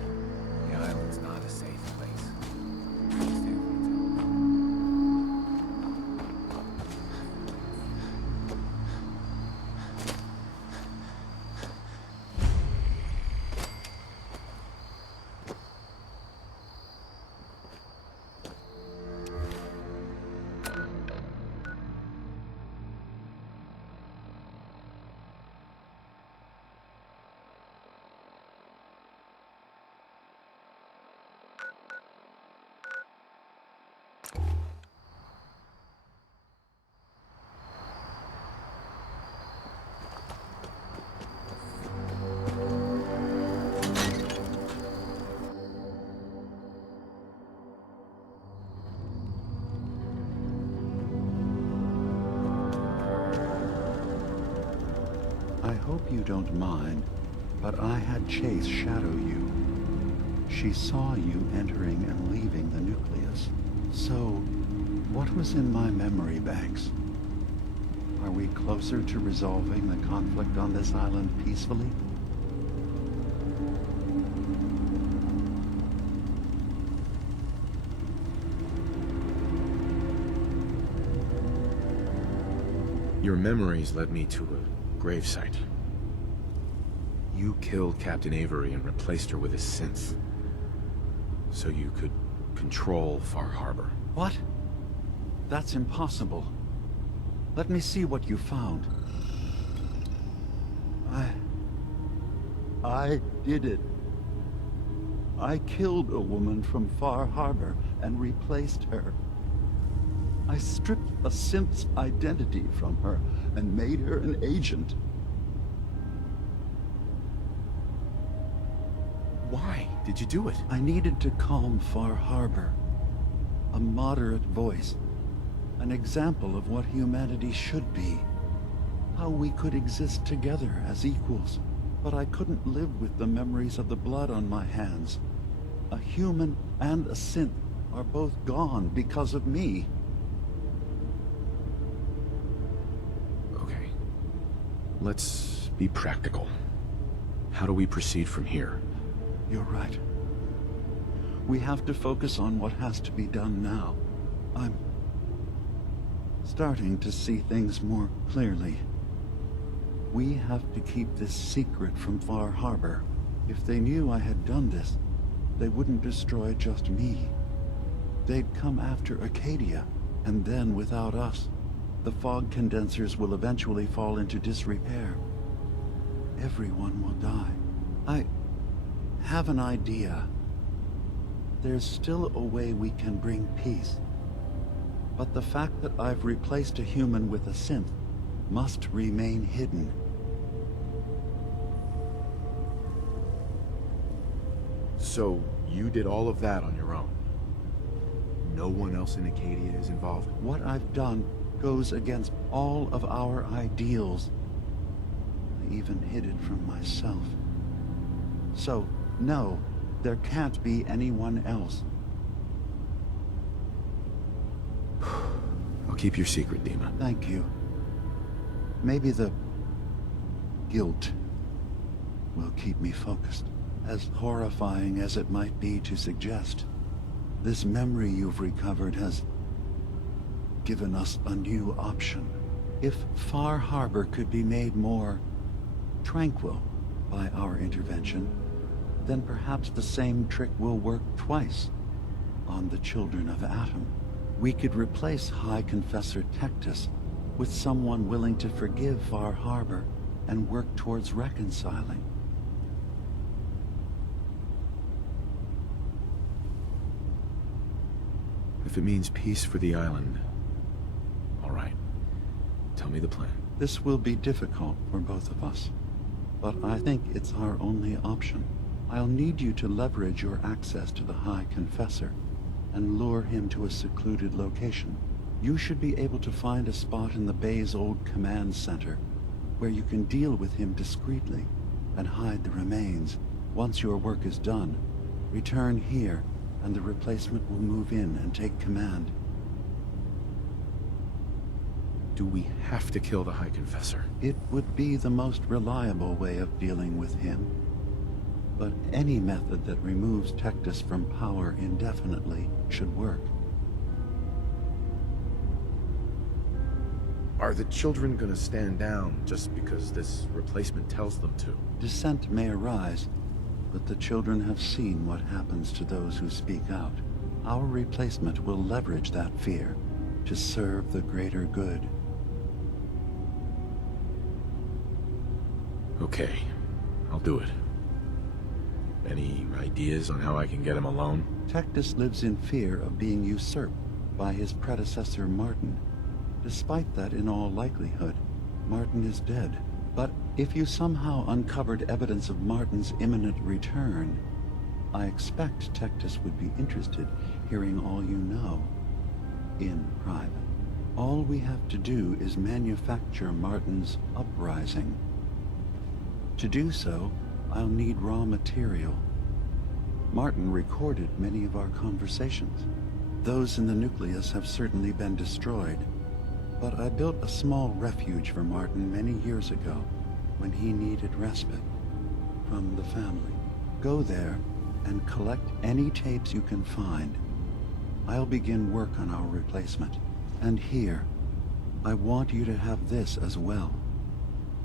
The island's not a safe place. I hope you don't mind, but I had Chase shadow you. She saw you entering and leaving the nucleus. So, what was in my memory banks? Are we closer to resolving the conflict on this island peacefully? Your memories led me to a gravesite. You killed Captain Avery and replaced her with a synth, so you could control Far Harbor. What? That's impossible. Let me see what you found. I did it. I killed a woman from Far Harbor and replaced her. I stripped a synth's identity from her and made her an agent. Why did you do it? I needed to calm Far Harbor. A moderate voice. An example of what humanity should be. How we could exist together as equals. But I couldn't live with the memories of the blood on my hands. A human and a synth are both gone because of me. Okay. Let's be practical. How do we proceed from here? You're right. We have to focus on what has to be done now. I'm starting to see things more clearly. We have to keep this secret from Far Harbor. If they knew I had done this, they wouldn't destroy just me. They'd come after Acadia, and then without us, the fog condensers will eventually fall into disrepair. Everyone will die. I have an idea. There's still a way we can bring peace. But the fact that I've replaced a human with a synth must remain hidden. So, you did all of that on your own? No one else in Acadia is involved? What I've done goes against all of our ideals. I even hid it from myself. So, no, there can't be anyone else. I'll keep your secret, Dima. Thank you. Maybe the guilt will keep me focused. As horrifying as it might be to suggest, this memory you've recovered has given us a new option. If Far Harbor could be made more tranquil by our intervention, then perhaps the same trick will work twice on the children of Atom. We could replace High Confessor Tectus with someone willing to forgive Far Harbor and work towards reconciling. If it means peace for the island, all right. Tell me the plan. This will be difficult for both of us, but I think it's our only option. I'll need you to leverage your access to the High Confessor and lure him to a secluded location. You should be able to find a spot in the bay's old command center where you can deal with him discreetly and hide the remains. Once your work is done, return here and the replacement will move in and take command. Do we have to kill the High Confessor? It would be the most reliable way of dealing with him. but any method that removes Tectus from power indefinitely should work. Are the children gonna stand down just because this replacement tells them to? Dissent may arise, but the children have seen what happens to those who speak out. Our replacement will leverage that fear to serve the greater good. Okay, I'll do it. Any ideas on how I can get him alone? Tectus lives in fear of being usurped by his predecessor Martin. Despite that, in all likelihood, Martin is dead. But if you somehow uncovered evidence of Martin's imminent return, I expect Tectus would be interested hearing all you know in private. All we have to do is manufacture Martin's uprising. To do so, I'll need raw material. Martin recorded many of our conversations. Those in the nucleus have certainly been destroyed, but I built a small refuge for Martin many years ago when he needed respite from the family. Go there and collect any tapes you can find. I'll begin work on our replacement. And here, I want you to have this as well,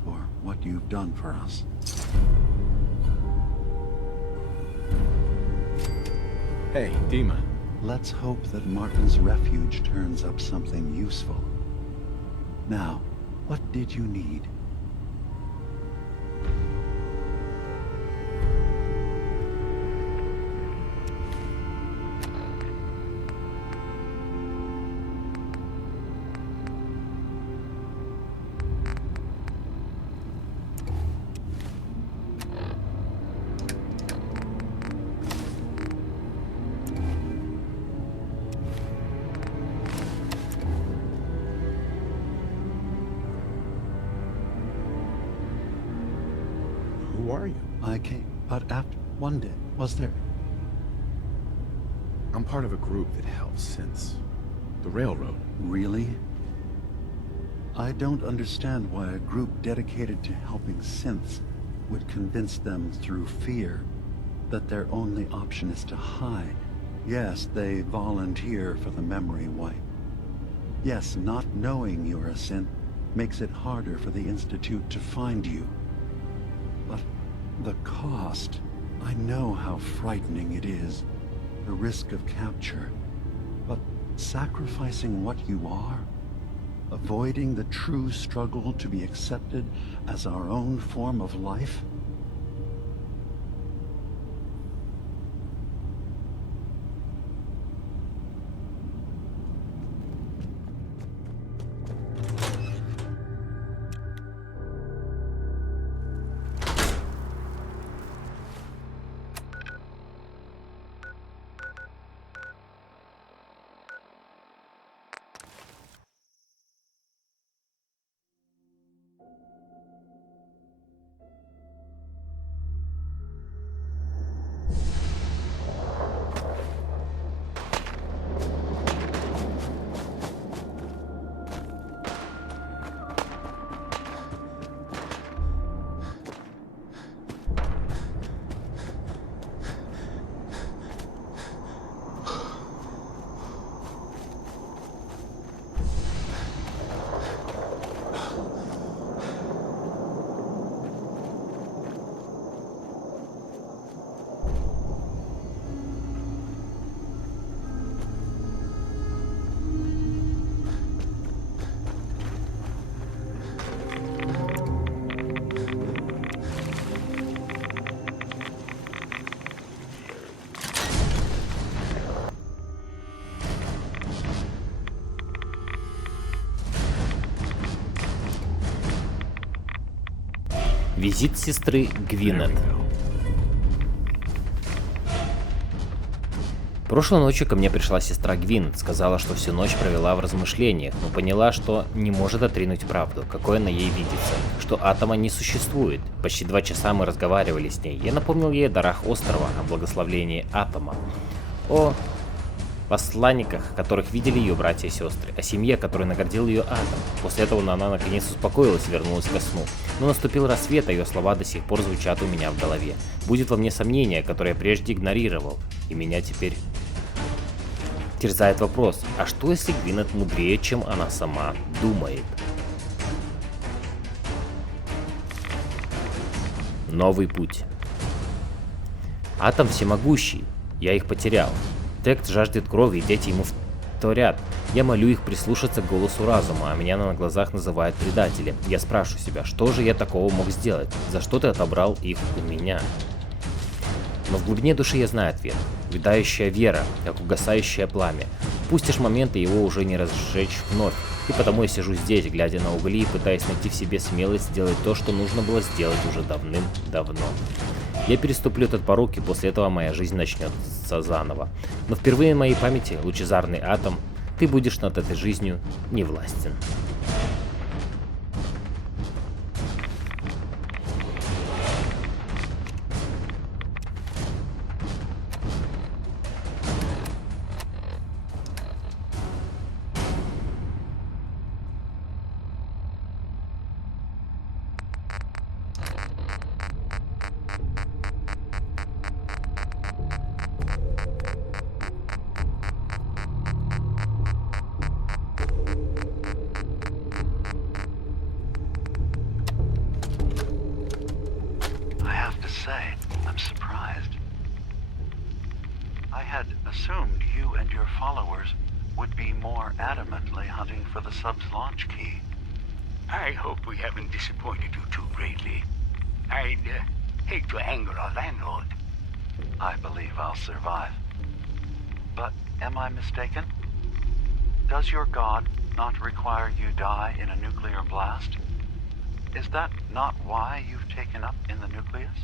for what you've done for us. Hey, Dima. Let's hope that Martin's refuge turns up something useful. Now, what did you need? Who are you? I came, but after one day, was there? I'm part of a group that helps synths. The Railroad. Really? I don't understand why a group dedicated to helping synths would convince them through fear that their only option is to hide. Yes, they volunteer for the memory wipe. Yes, not knowing you're a synth makes it harder for the Institute to find you. But the cost, I know how frightening it is. The risk of capture. But sacrificing what you are, avoiding the true struggle to be accepted as our own form of life? Визит сестры Гвинет. Прошлой ночью ко мне пришла сестра Гвинет, сказала, что всю ночь провела в размышлениях, но поняла, что не может отринуть правду, какой она ей видится, что атома не существует. Почти 2 часа мы разговаривали с ней. Я напомнил ей о дарах острова, о благословлении атома, о посланниках, которых видели ее братья и сестры, о семье, которой наградил ее Атом. После этого она наконец успокоилась и вернулась ко сну. Но наступил рассвет, а ее слова до сих пор звучат у меня в голове. Будет во мне сомнение, которое я прежде игнорировал, и меня теперь терзает вопрос, а что если Гвинет мудрее, чем она сама думает? Новый путь. Атом всемогущий, я их потерял. Текст жаждет крови, и дети ему вторят. Я молю их прислушаться к голосу разума, а меня на глазах называют предателем. Я спрашиваю себя, что же я такого мог сделать? За что ты отобрал их у меня? Но в глубине души я знаю ответ. Видающая вера, как угасающее пламя. Пустишь момент, и его уже не разжечь вновь. И потому я сижу здесь, глядя на угли и пытаясь найти в себе смелость сделать то, что нужно было сделать уже давным-давно. Я переступлю этот порог, и после этого моя жизнь начнется заново. Но впервые в моей памяти, лучезарный Атом, ты будешь над этой жизнью не властен. I'm surprised. I had assumed you and your followers would be more adamantly hunting for the sub's launch key. I hope we haven't disappointed you too greatly. I'd hate to anger our landlord. I believe I'll survive. But am I mistaken? Does your god not require you die in a nuclear blast? Is that not why you've taken up in the nucleus?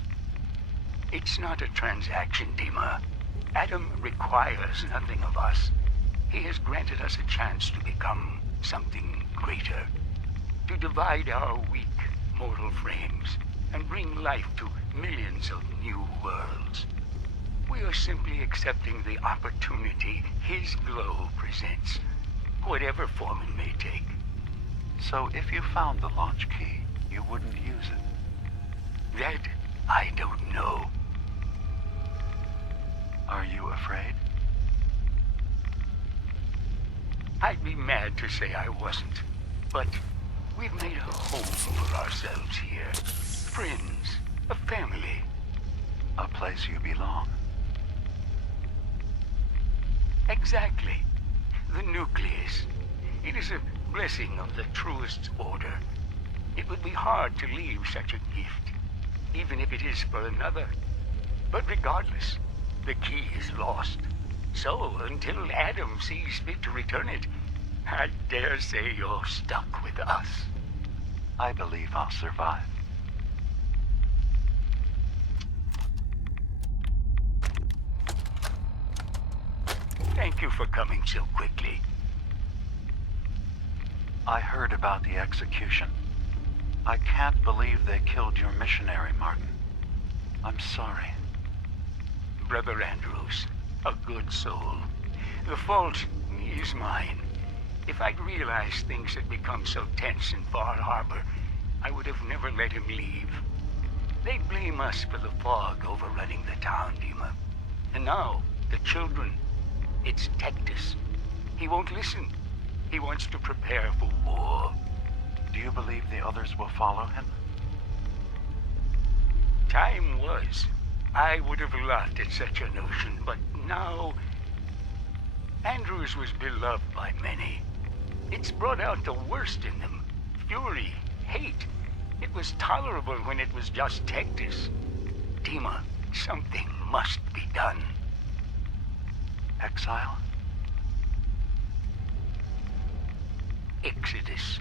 It's not a transaction, Dima. Adam requires nothing of us. He has granted us a chance to become something greater. To divide our weak, mortal frames and bring life to millions of new worlds. We are simply accepting the opportunity his glow presents, whatever form it may take. So if you found the launch key, you wouldn't use it? That I don't know. Are you afraid? I'd be mad to say I wasn't, but we've made a home for ourselves here. Friends, a family. A place you belong. Exactly. The nucleus. It is a blessing of the truest order. It would be hard to leave such a gift, even if it is for another. But regardless, the key is lost. So, until Adam sees fit to return it, I dare say you're stuck with us. I believe I'll survive. Thank you for coming so quickly. I heard about the execution. I can't believe they killed your missionary, Martin. I'm sorry. Brother Andrews, a good soul. The fault is mine. If I'd realized things had become so tense in Far Harbor, I would have never let him leave. They blame us for the fog overrunning the town, Dima. And now, the children. It's Tectus. He won't listen. He wants to prepare for war. Do you believe the others will follow him? Time was. I would have laughed at such a notion, but now... Andrews was beloved by many. It's brought out the worst in them. Fury, hate. It was tolerable when it was just Tectus. Dima, something must be done. Exile? Exodus.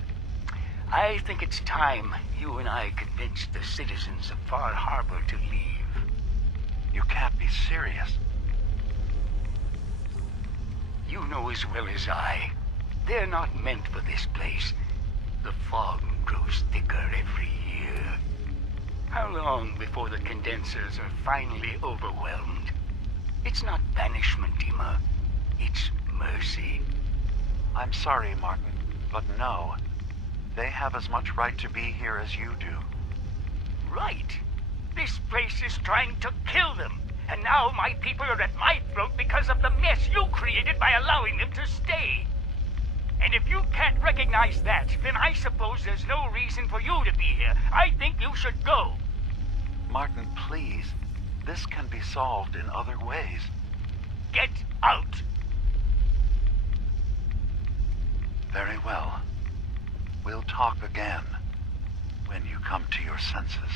I think it's time you and I convinced the citizens of Far Harbor to leave. You can't be serious. You know as well as I. They're not meant for this place. The fog grows thicker every year. How long before the condensers are finally overwhelmed? It's not banishment, Dima. It's mercy. I'm sorry, Martin, but no. They have as much right to be here as you do. Right. This place is trying to kill them. And now my people are at my throat because of the mess you created by allowing them to stay. And if you can't recognize that, then I suppose there's no reason for you to be here. I think you should go. Martin, please. This can be solved in other ways. Get out! Very well. We'll talk again when you come to your senses.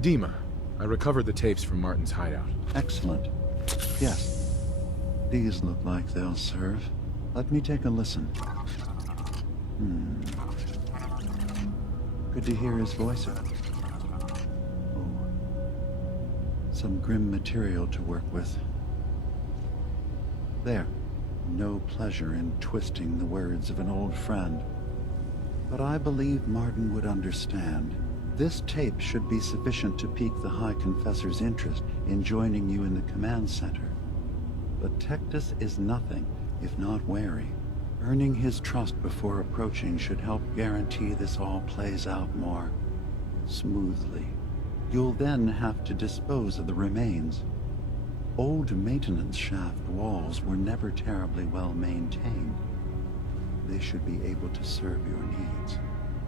Dima, I recovered the tapes from Martin's hideout. Excellent. Yes. These look like they'll serve. Let me take a listen. Good to hear his voice. Oh. Some grim material to work with. There. No pleasure in twisting the words of an old friend. But I believe Martin would understand. This tape should be sufficient to pique the High Confessor's interest in joining you in the command center. But Tectus is nothing if not wary. Earning his trust before approaching should help guarantee this all plays out more smoothly. You'll then have to dispose of the remains. Old maintenance shaft walls were never terribly well maintained. They should be able to serve your needs.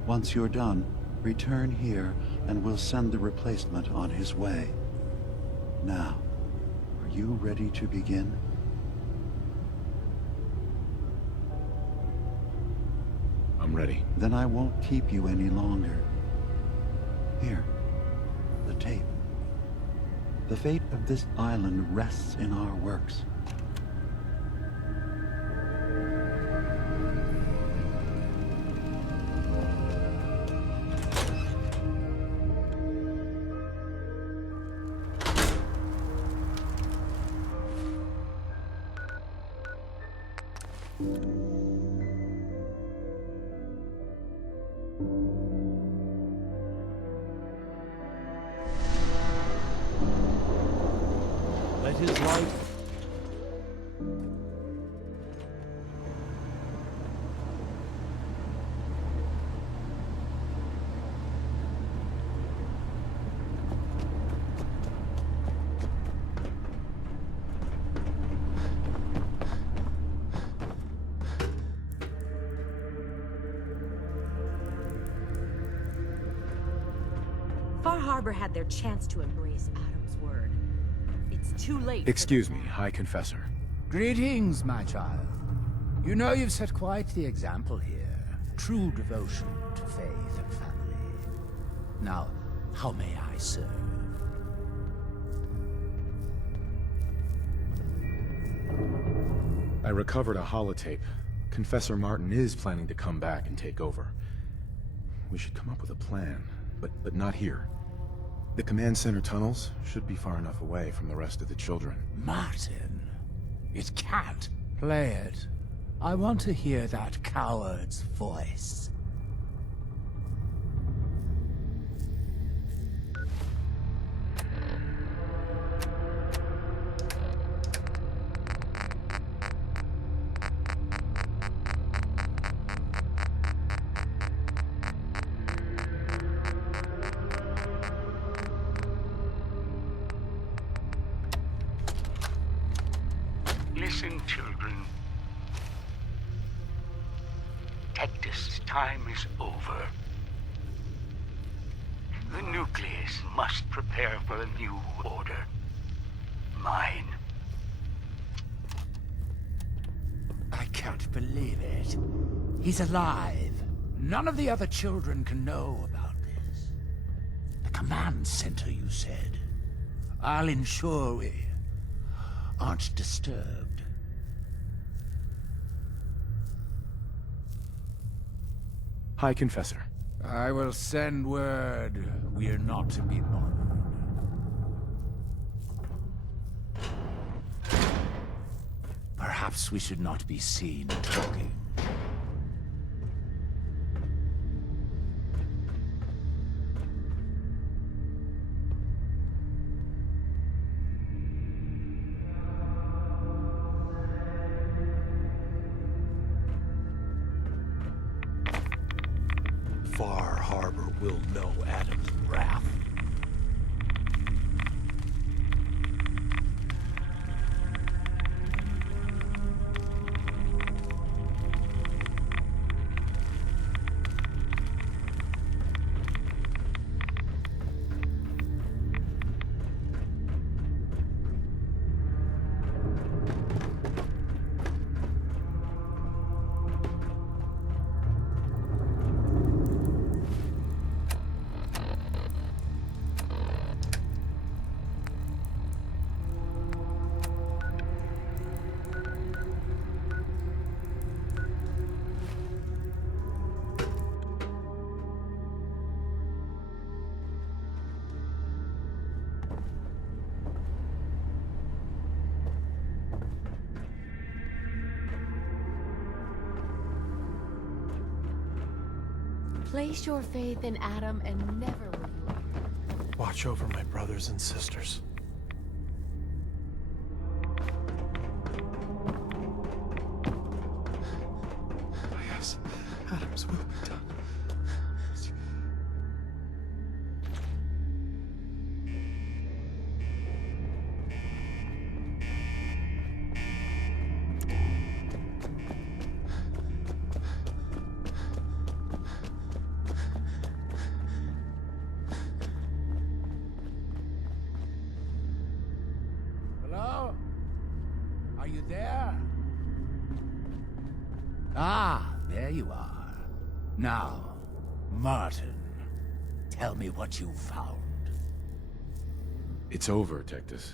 Once you're done, return here and we'll send the replacement on his way. Now, are you ready to begin? I'm ready. Then I won't keep you any longer. Here, the tape. The fate of this island rests in our works. Let his life... Far Harbor had their chance to embrace Adam's word. It's too late. Excuse me, High Confessor. Greetings, my child. You know you've set quite the example here. True devotion to faith and family. Now, how may I serve? I recovered a holotape. Confessor Martin is planning to come back and take over. We should come up with a plan, but not here. The command center tunnels should be far enough away from the rest of the children. Martin, it can't. Play it. I want to hear that coward's voice. Listen, children. Tectus, time is over. The nucleus must prepare for a new order. Mine. I can't believe it. He's alive. None of the other children can know about this. The command center, you said. I'll ensure we aren't disturbed. Hi, Confessor. I will send word we're not to be bothered. Perhaps we should not be seen talking. Far Harbor will know Adam's wrath. Place your faith in Adam and never reveal. Watch over my brothers and sisters. Yes, Adam's will be done. Hello? Are you there? Ah, there you are. Now, Martin, tell me what you found. It's over, Tectus.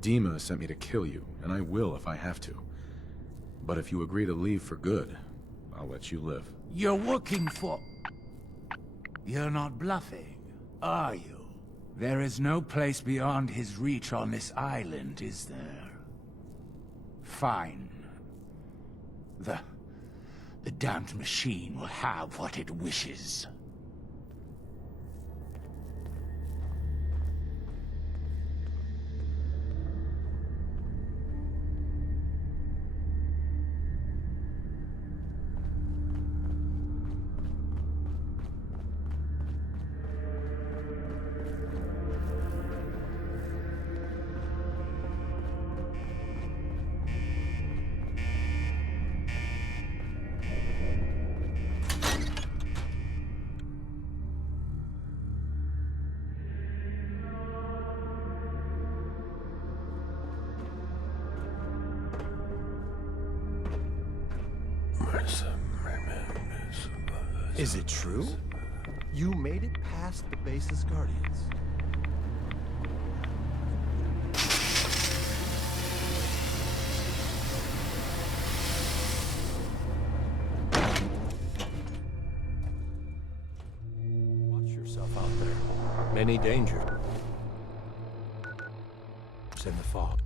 Dima sent me to kill you, and I will if I have to. But if you agree to leave for good, I'll let you live. You're working for... You're not bluffing, are you? There is no place beyond his reach on this island, is there? Fine. The damned machine will have what it wishes. Is it true? You made it past the base's guardians. Watch yourself out there. Many dangers in the fog.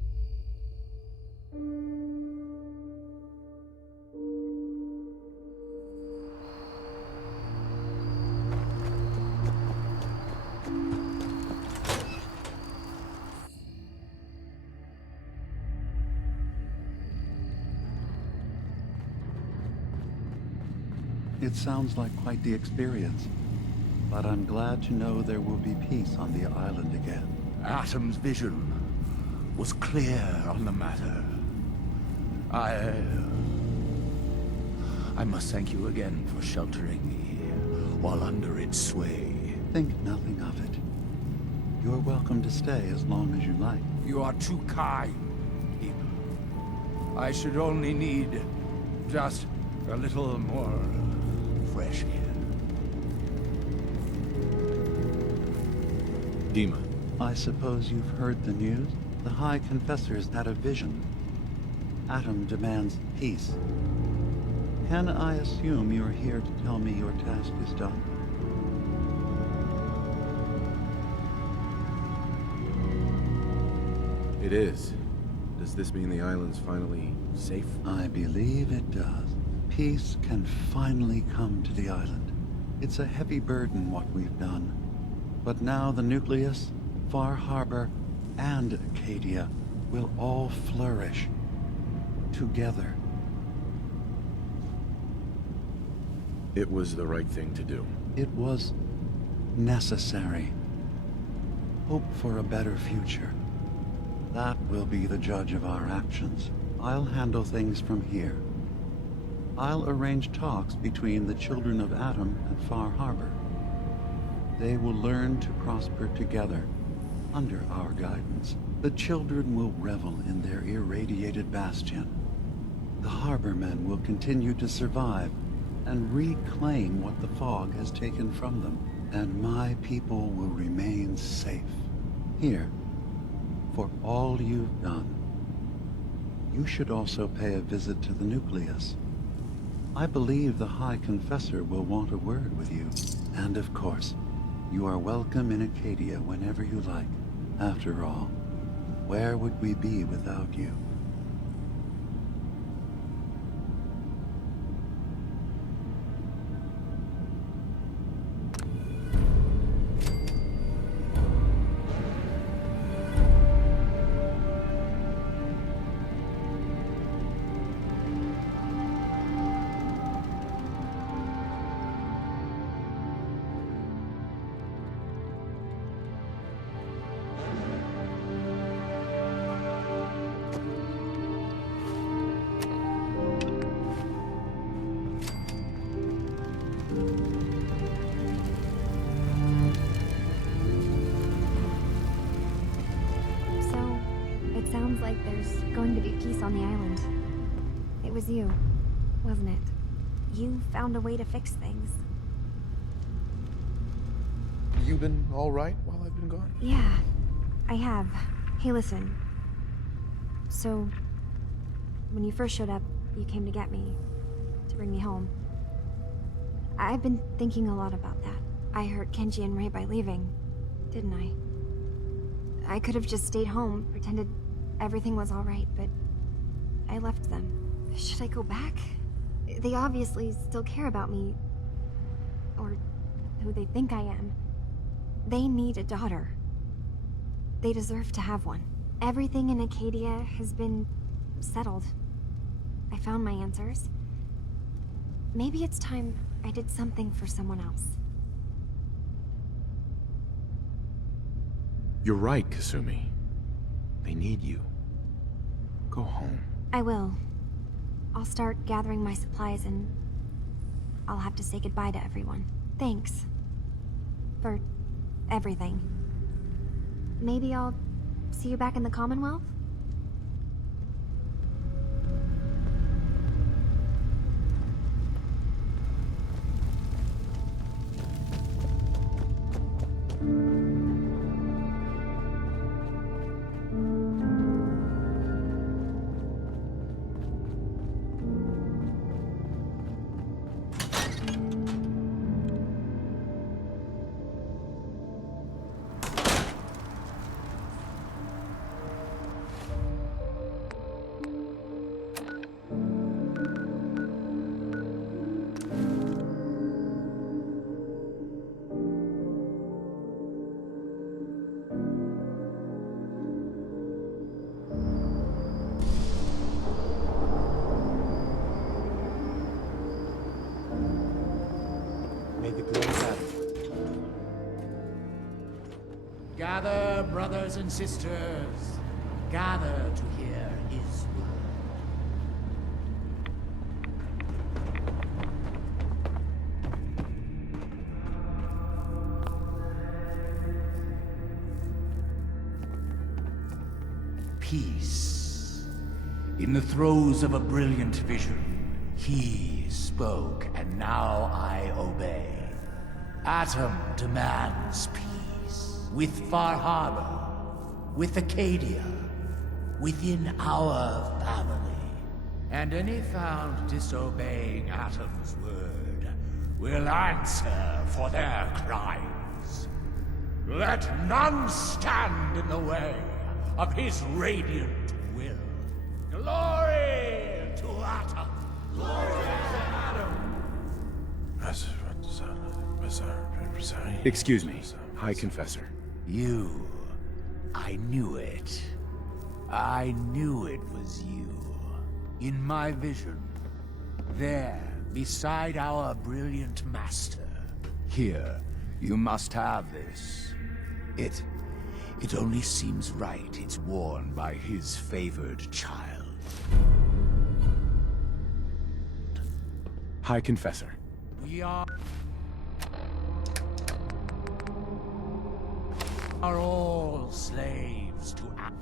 It sounds like quite the experience, but I'm glad to know there will be peace on the island again. Atom's vision was clear on the matter. I must thank you again for sheltering me while under its sway. Think nothing of it. You're welcome to stay as long as you like. You are too kind, people. I should only need just a little more fresh air. Dima. I suppose you've heard the news? The High Confessor's had a vision. Adam demands peace. Can I assume you're here to tell me your task is done? It is. Does this mean the island's finally safe? I believe it does. Peace can finally come to the island. It's a heavy burden what we've done. But now the Nucleus, Far Harbor, and Acadia will all flourish together. It was the right thing to do. It was necessary. Hope for a better future. That will be the judge of our actions. I'll handle things from here. I'll arrange talks between the children of Adam and Far Harbor. They will learn to prosper together under our guidance. The children will revel in their irradiated bastion. The harbormen will continue to survive and reclaim what the fog has taken from them. And my people will remain safe. Here, for all you've done. You should also pay a visit to the Nucleus. I believe the High Confessor will want a word with you. And of course, you are welcome in Acadia whenever you like. After all, where would we be without you? Sounds like there's going to be peace on the island. It was you, wasn't it? You found a way to fix things. You been all right while I've been gone? Yeah, I have. Hey, listen. So, when you first showed up, you came to get me, to bring me home. I've been thinking a lot about that. I hurt Kenji and Ray by leaving, didn't I? I could have just stayed home, pretended everything was all right, but I left them. Should I go back? They obviously still care about me, or who they think I am. They need a daughter. They deserve to have one. Everything in Acadia has been settled. I found my answers. Maybe it's time I did something for someone else. You're right, Kasumi. They need you. Go home. I will. I'll start gathering my supplies and I'll have to say goodbye to everyone. Thanks. For everything. Maybe I'll see you back in the Commonwealth? Gather, brothers and sisters. Gather to hear his word. peace. In the throes of a brilliant vision, he spoke, and now I obey. Atom demands peace. With Far Harbor, with Acadia, within our family. And any found disobeying Atom's word will answer for their crimes. Let none stand in the way of his radiant will. Glory to Atom! Glory to Atom! Excuse me, High Confessor. You. I knew it. I knew it was you. In my vision. There, beside our brilliant master. Here, you must have this. It only seems right it's worn by his favored child. High Confessor. We are all slaves to Atom's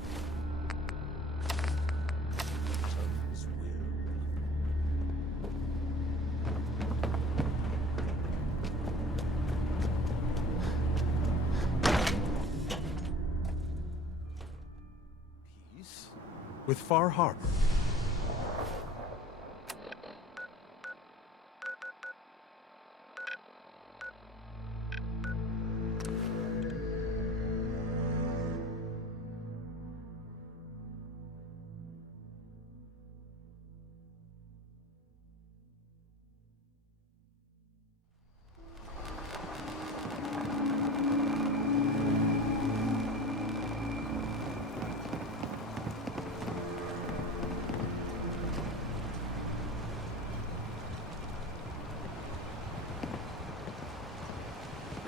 will. Peace? With Far Harbor.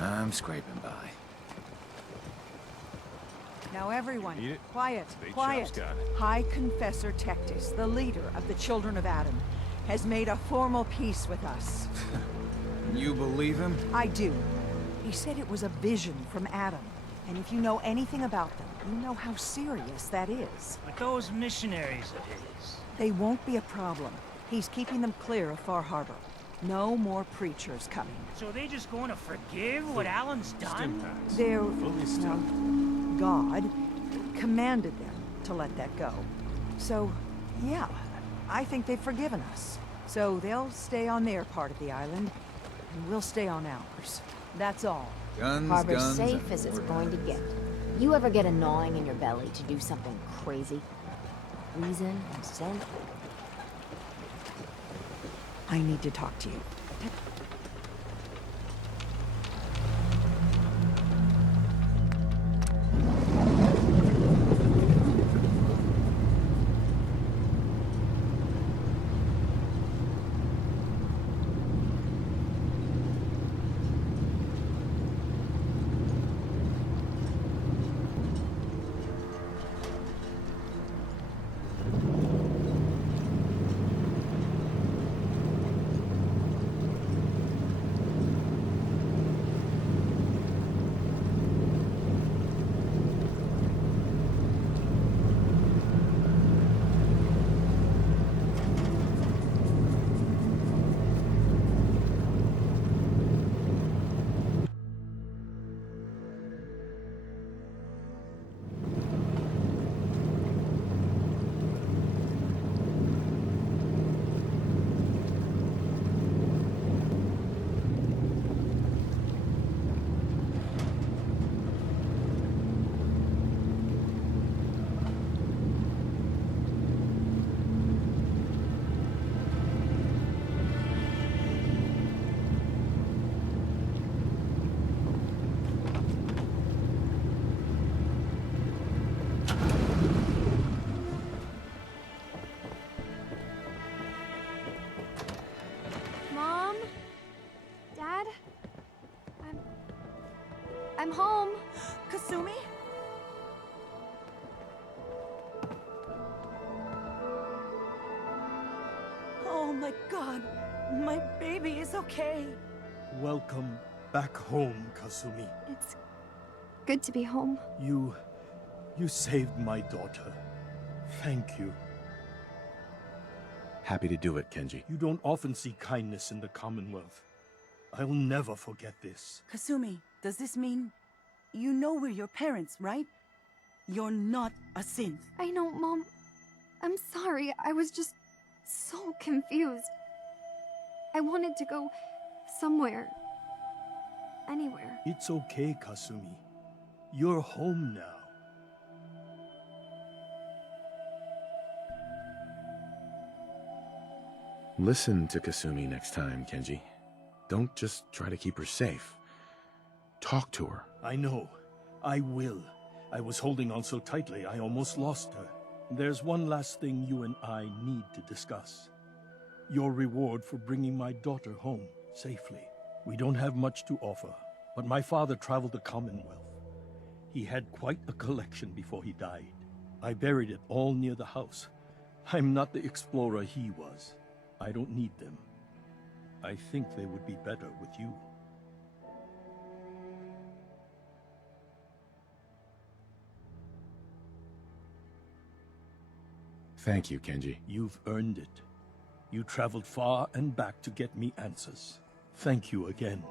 I'm scraping by. Now everyone, Eat it. quiet, Big quiet. shop's got it. High Confessor Tectis, the leader of the Children of Adam, has made a formal peace with us. You believe him? I do. He said it was a vision from Adam. And if you know anything about them, you know how serious that is. But those missionaries of his... They won't be a problem. He's keeping them clear of Far Harbor. No more preachers coming. So they just going to forgive what Alan's done? They're... well, God commanded them to let that go. So, yeah, I think they've forgiven us. So they'll stay on their part of the island, and we'll stay on ours. That's all. Harbor's safe as it's going to get. You ever get a gnawing in your belly to do something crazy? Reason, consent? I need to talk to you. Mom? Dad? I'm home. Kasumi? Oh my god, my baby is okay. Welcome back home, Kasumi. It's good to be home. You saved my daughter. Thank you. Happy to do it, Kenji. You don't often see kindness in the Commonwealth. I'll never forget this. Kasumi, does this mean you know we're your parents, right? You're not a synth. I know, Mom. I'm sorry. I was just so confused. I wanted to go somewhere. Anywhere. It's okay, Kasumi. You're home now. Listen to Kasumi next time, Kenji. Don't just try to keep her safe. Talk to her. I know. I will. I was holding on so tightly I almost lost her. There's one last thing you and I need to discuss. Your reward for bringing my daughter home safely. We don't have much to offer, but my father traveled the Commonwealth. He had quite a collection before he died. I buried it all near the house. I'm not the explorer he was. I don't need them. I think they would be better with you. Thank you, Kenji. You've earned it. You traveled far and back to get me answers. Thank you again.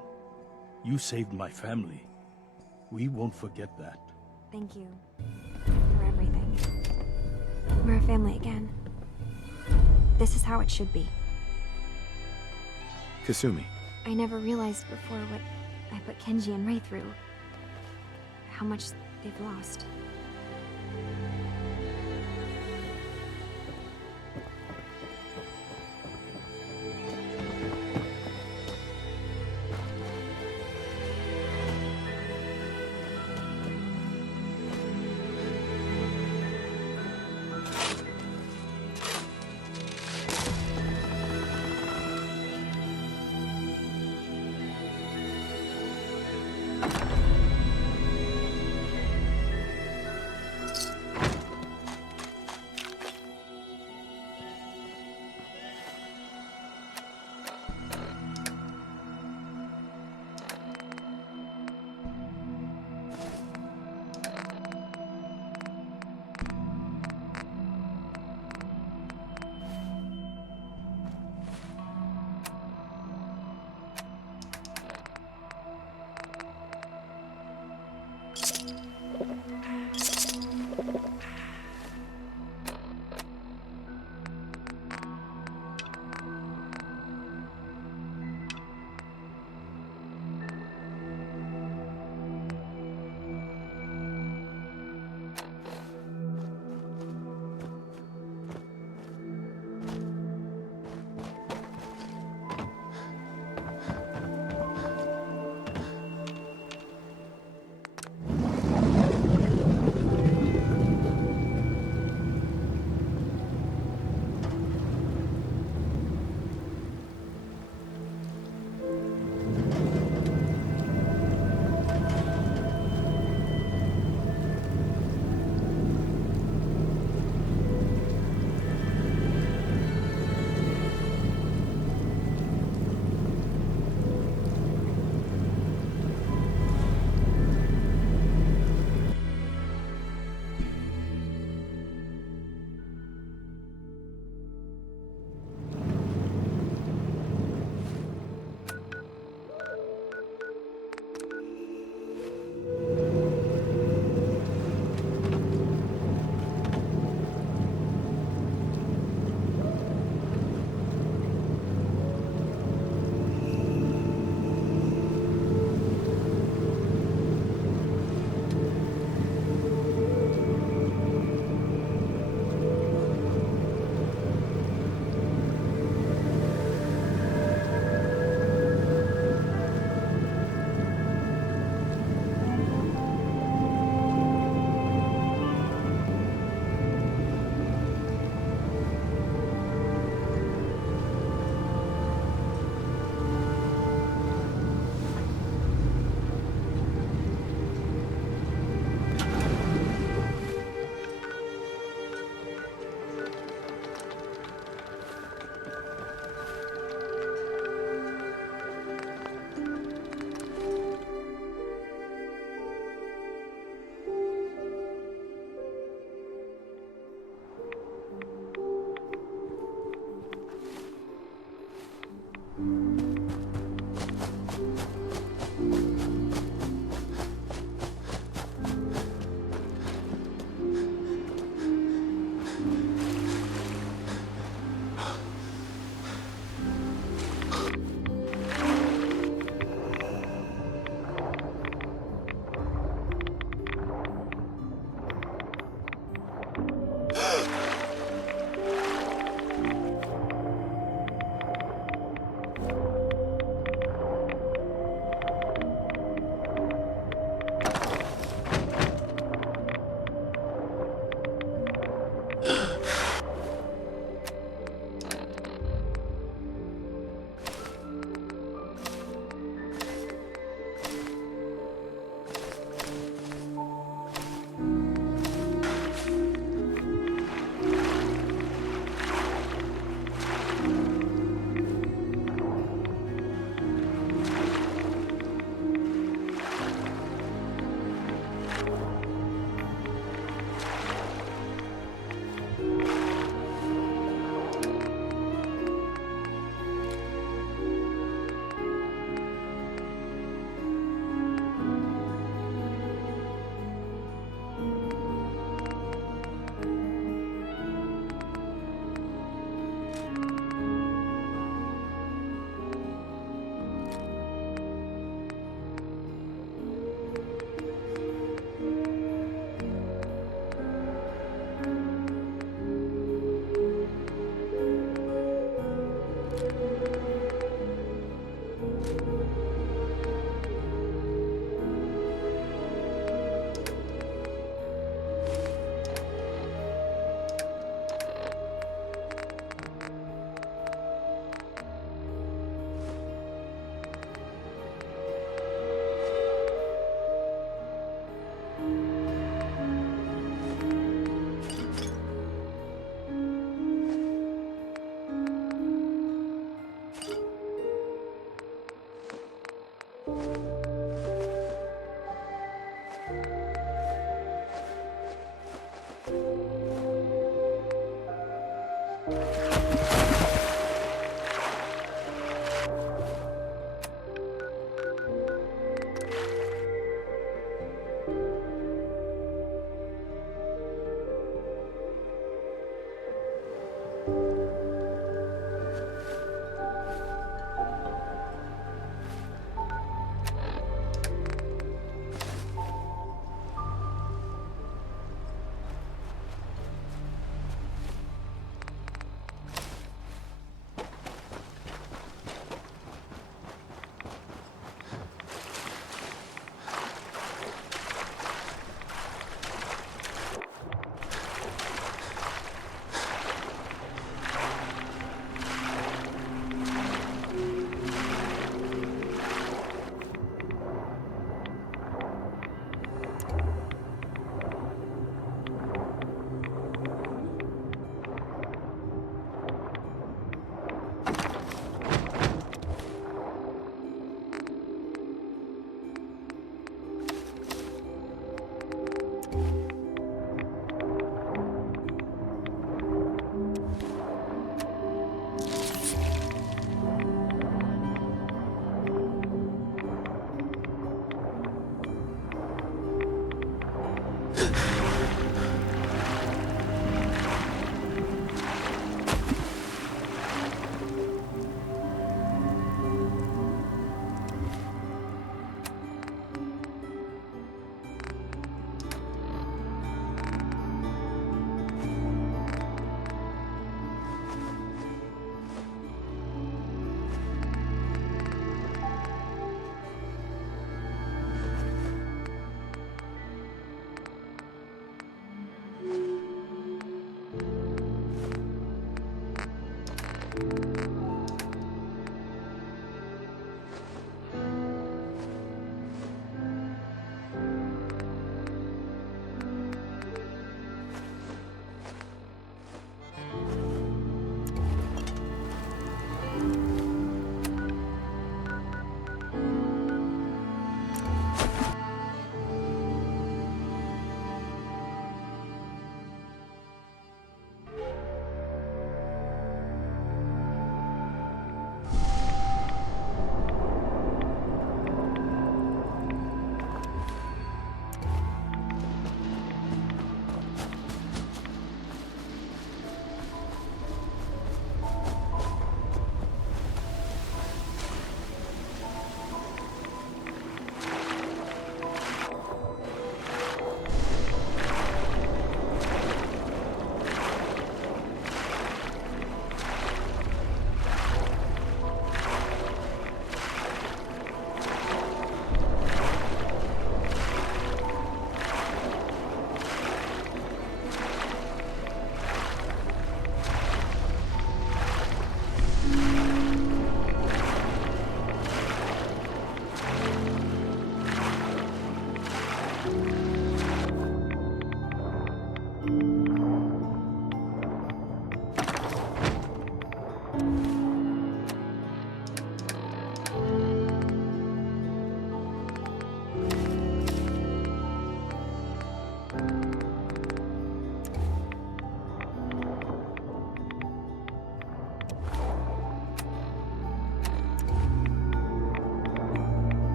You saved my family. We won't forget that. Thank you for everything. We're a family again. This is how it should be. Kasumi. I never realized before what I put Kenji and Ray through. How much they've lost.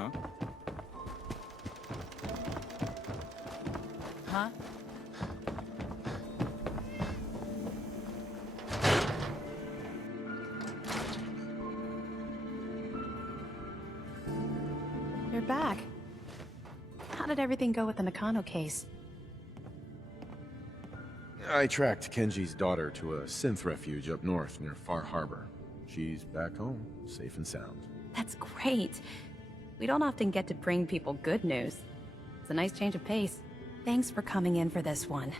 Huh? Huh? You're back. How did everything go with the Nakano case? I tracked Kenji's daughter to a synth refuge up north near Far Harbor. She's back home, safe and sound. That's great. We don't often get to bring people good news. It's a nice change of pace. Thanks for coming in for this one.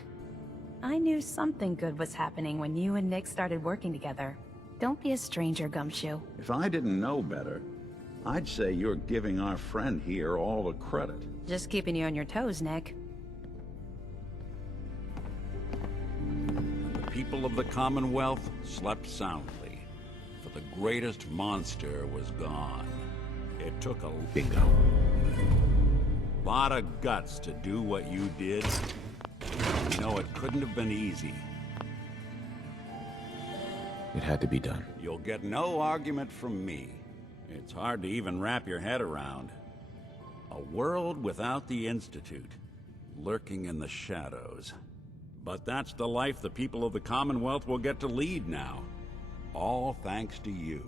I knew something good was happening when you and Nick started working together. Don't be a stranger, Gumshoe. If I didn't know better, I'd say you're giving our friend here all the credit. Just keeping you on your toes, Nick. The people of the Commonwealth slept soundly, for the greatest monster was gone. It took a bingo. Lot of guts to do what you did. You know, it couldn't have been easy. It had to be done. You'll get no argument from me. It's hard to even wrap your head around. A world without the Institute, lurking in the shadows. But that's the life the people of the Commonwealth will get to lead now. All thanks to you.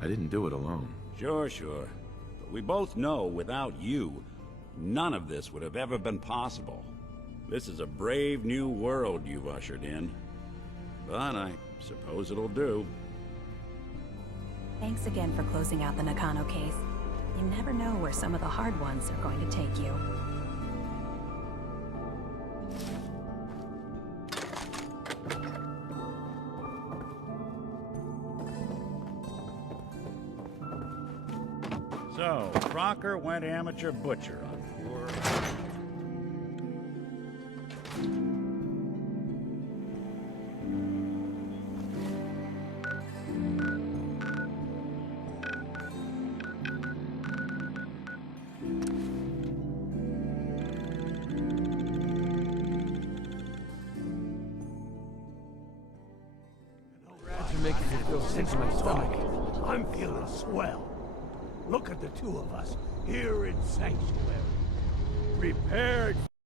I didn't do it alone. Sure. But we both know without you, none of this would have ever been possible. This is a brave new world you've ushered in. But I suppose it'll do. Thanks again for closing out the Nakano case. You never know where some of the hard ones are going to take you. So, Crocker went amateur butcher on poor... Since my stomach, I'm feeling swell. Look at the two of us here in Sanctuary, prepared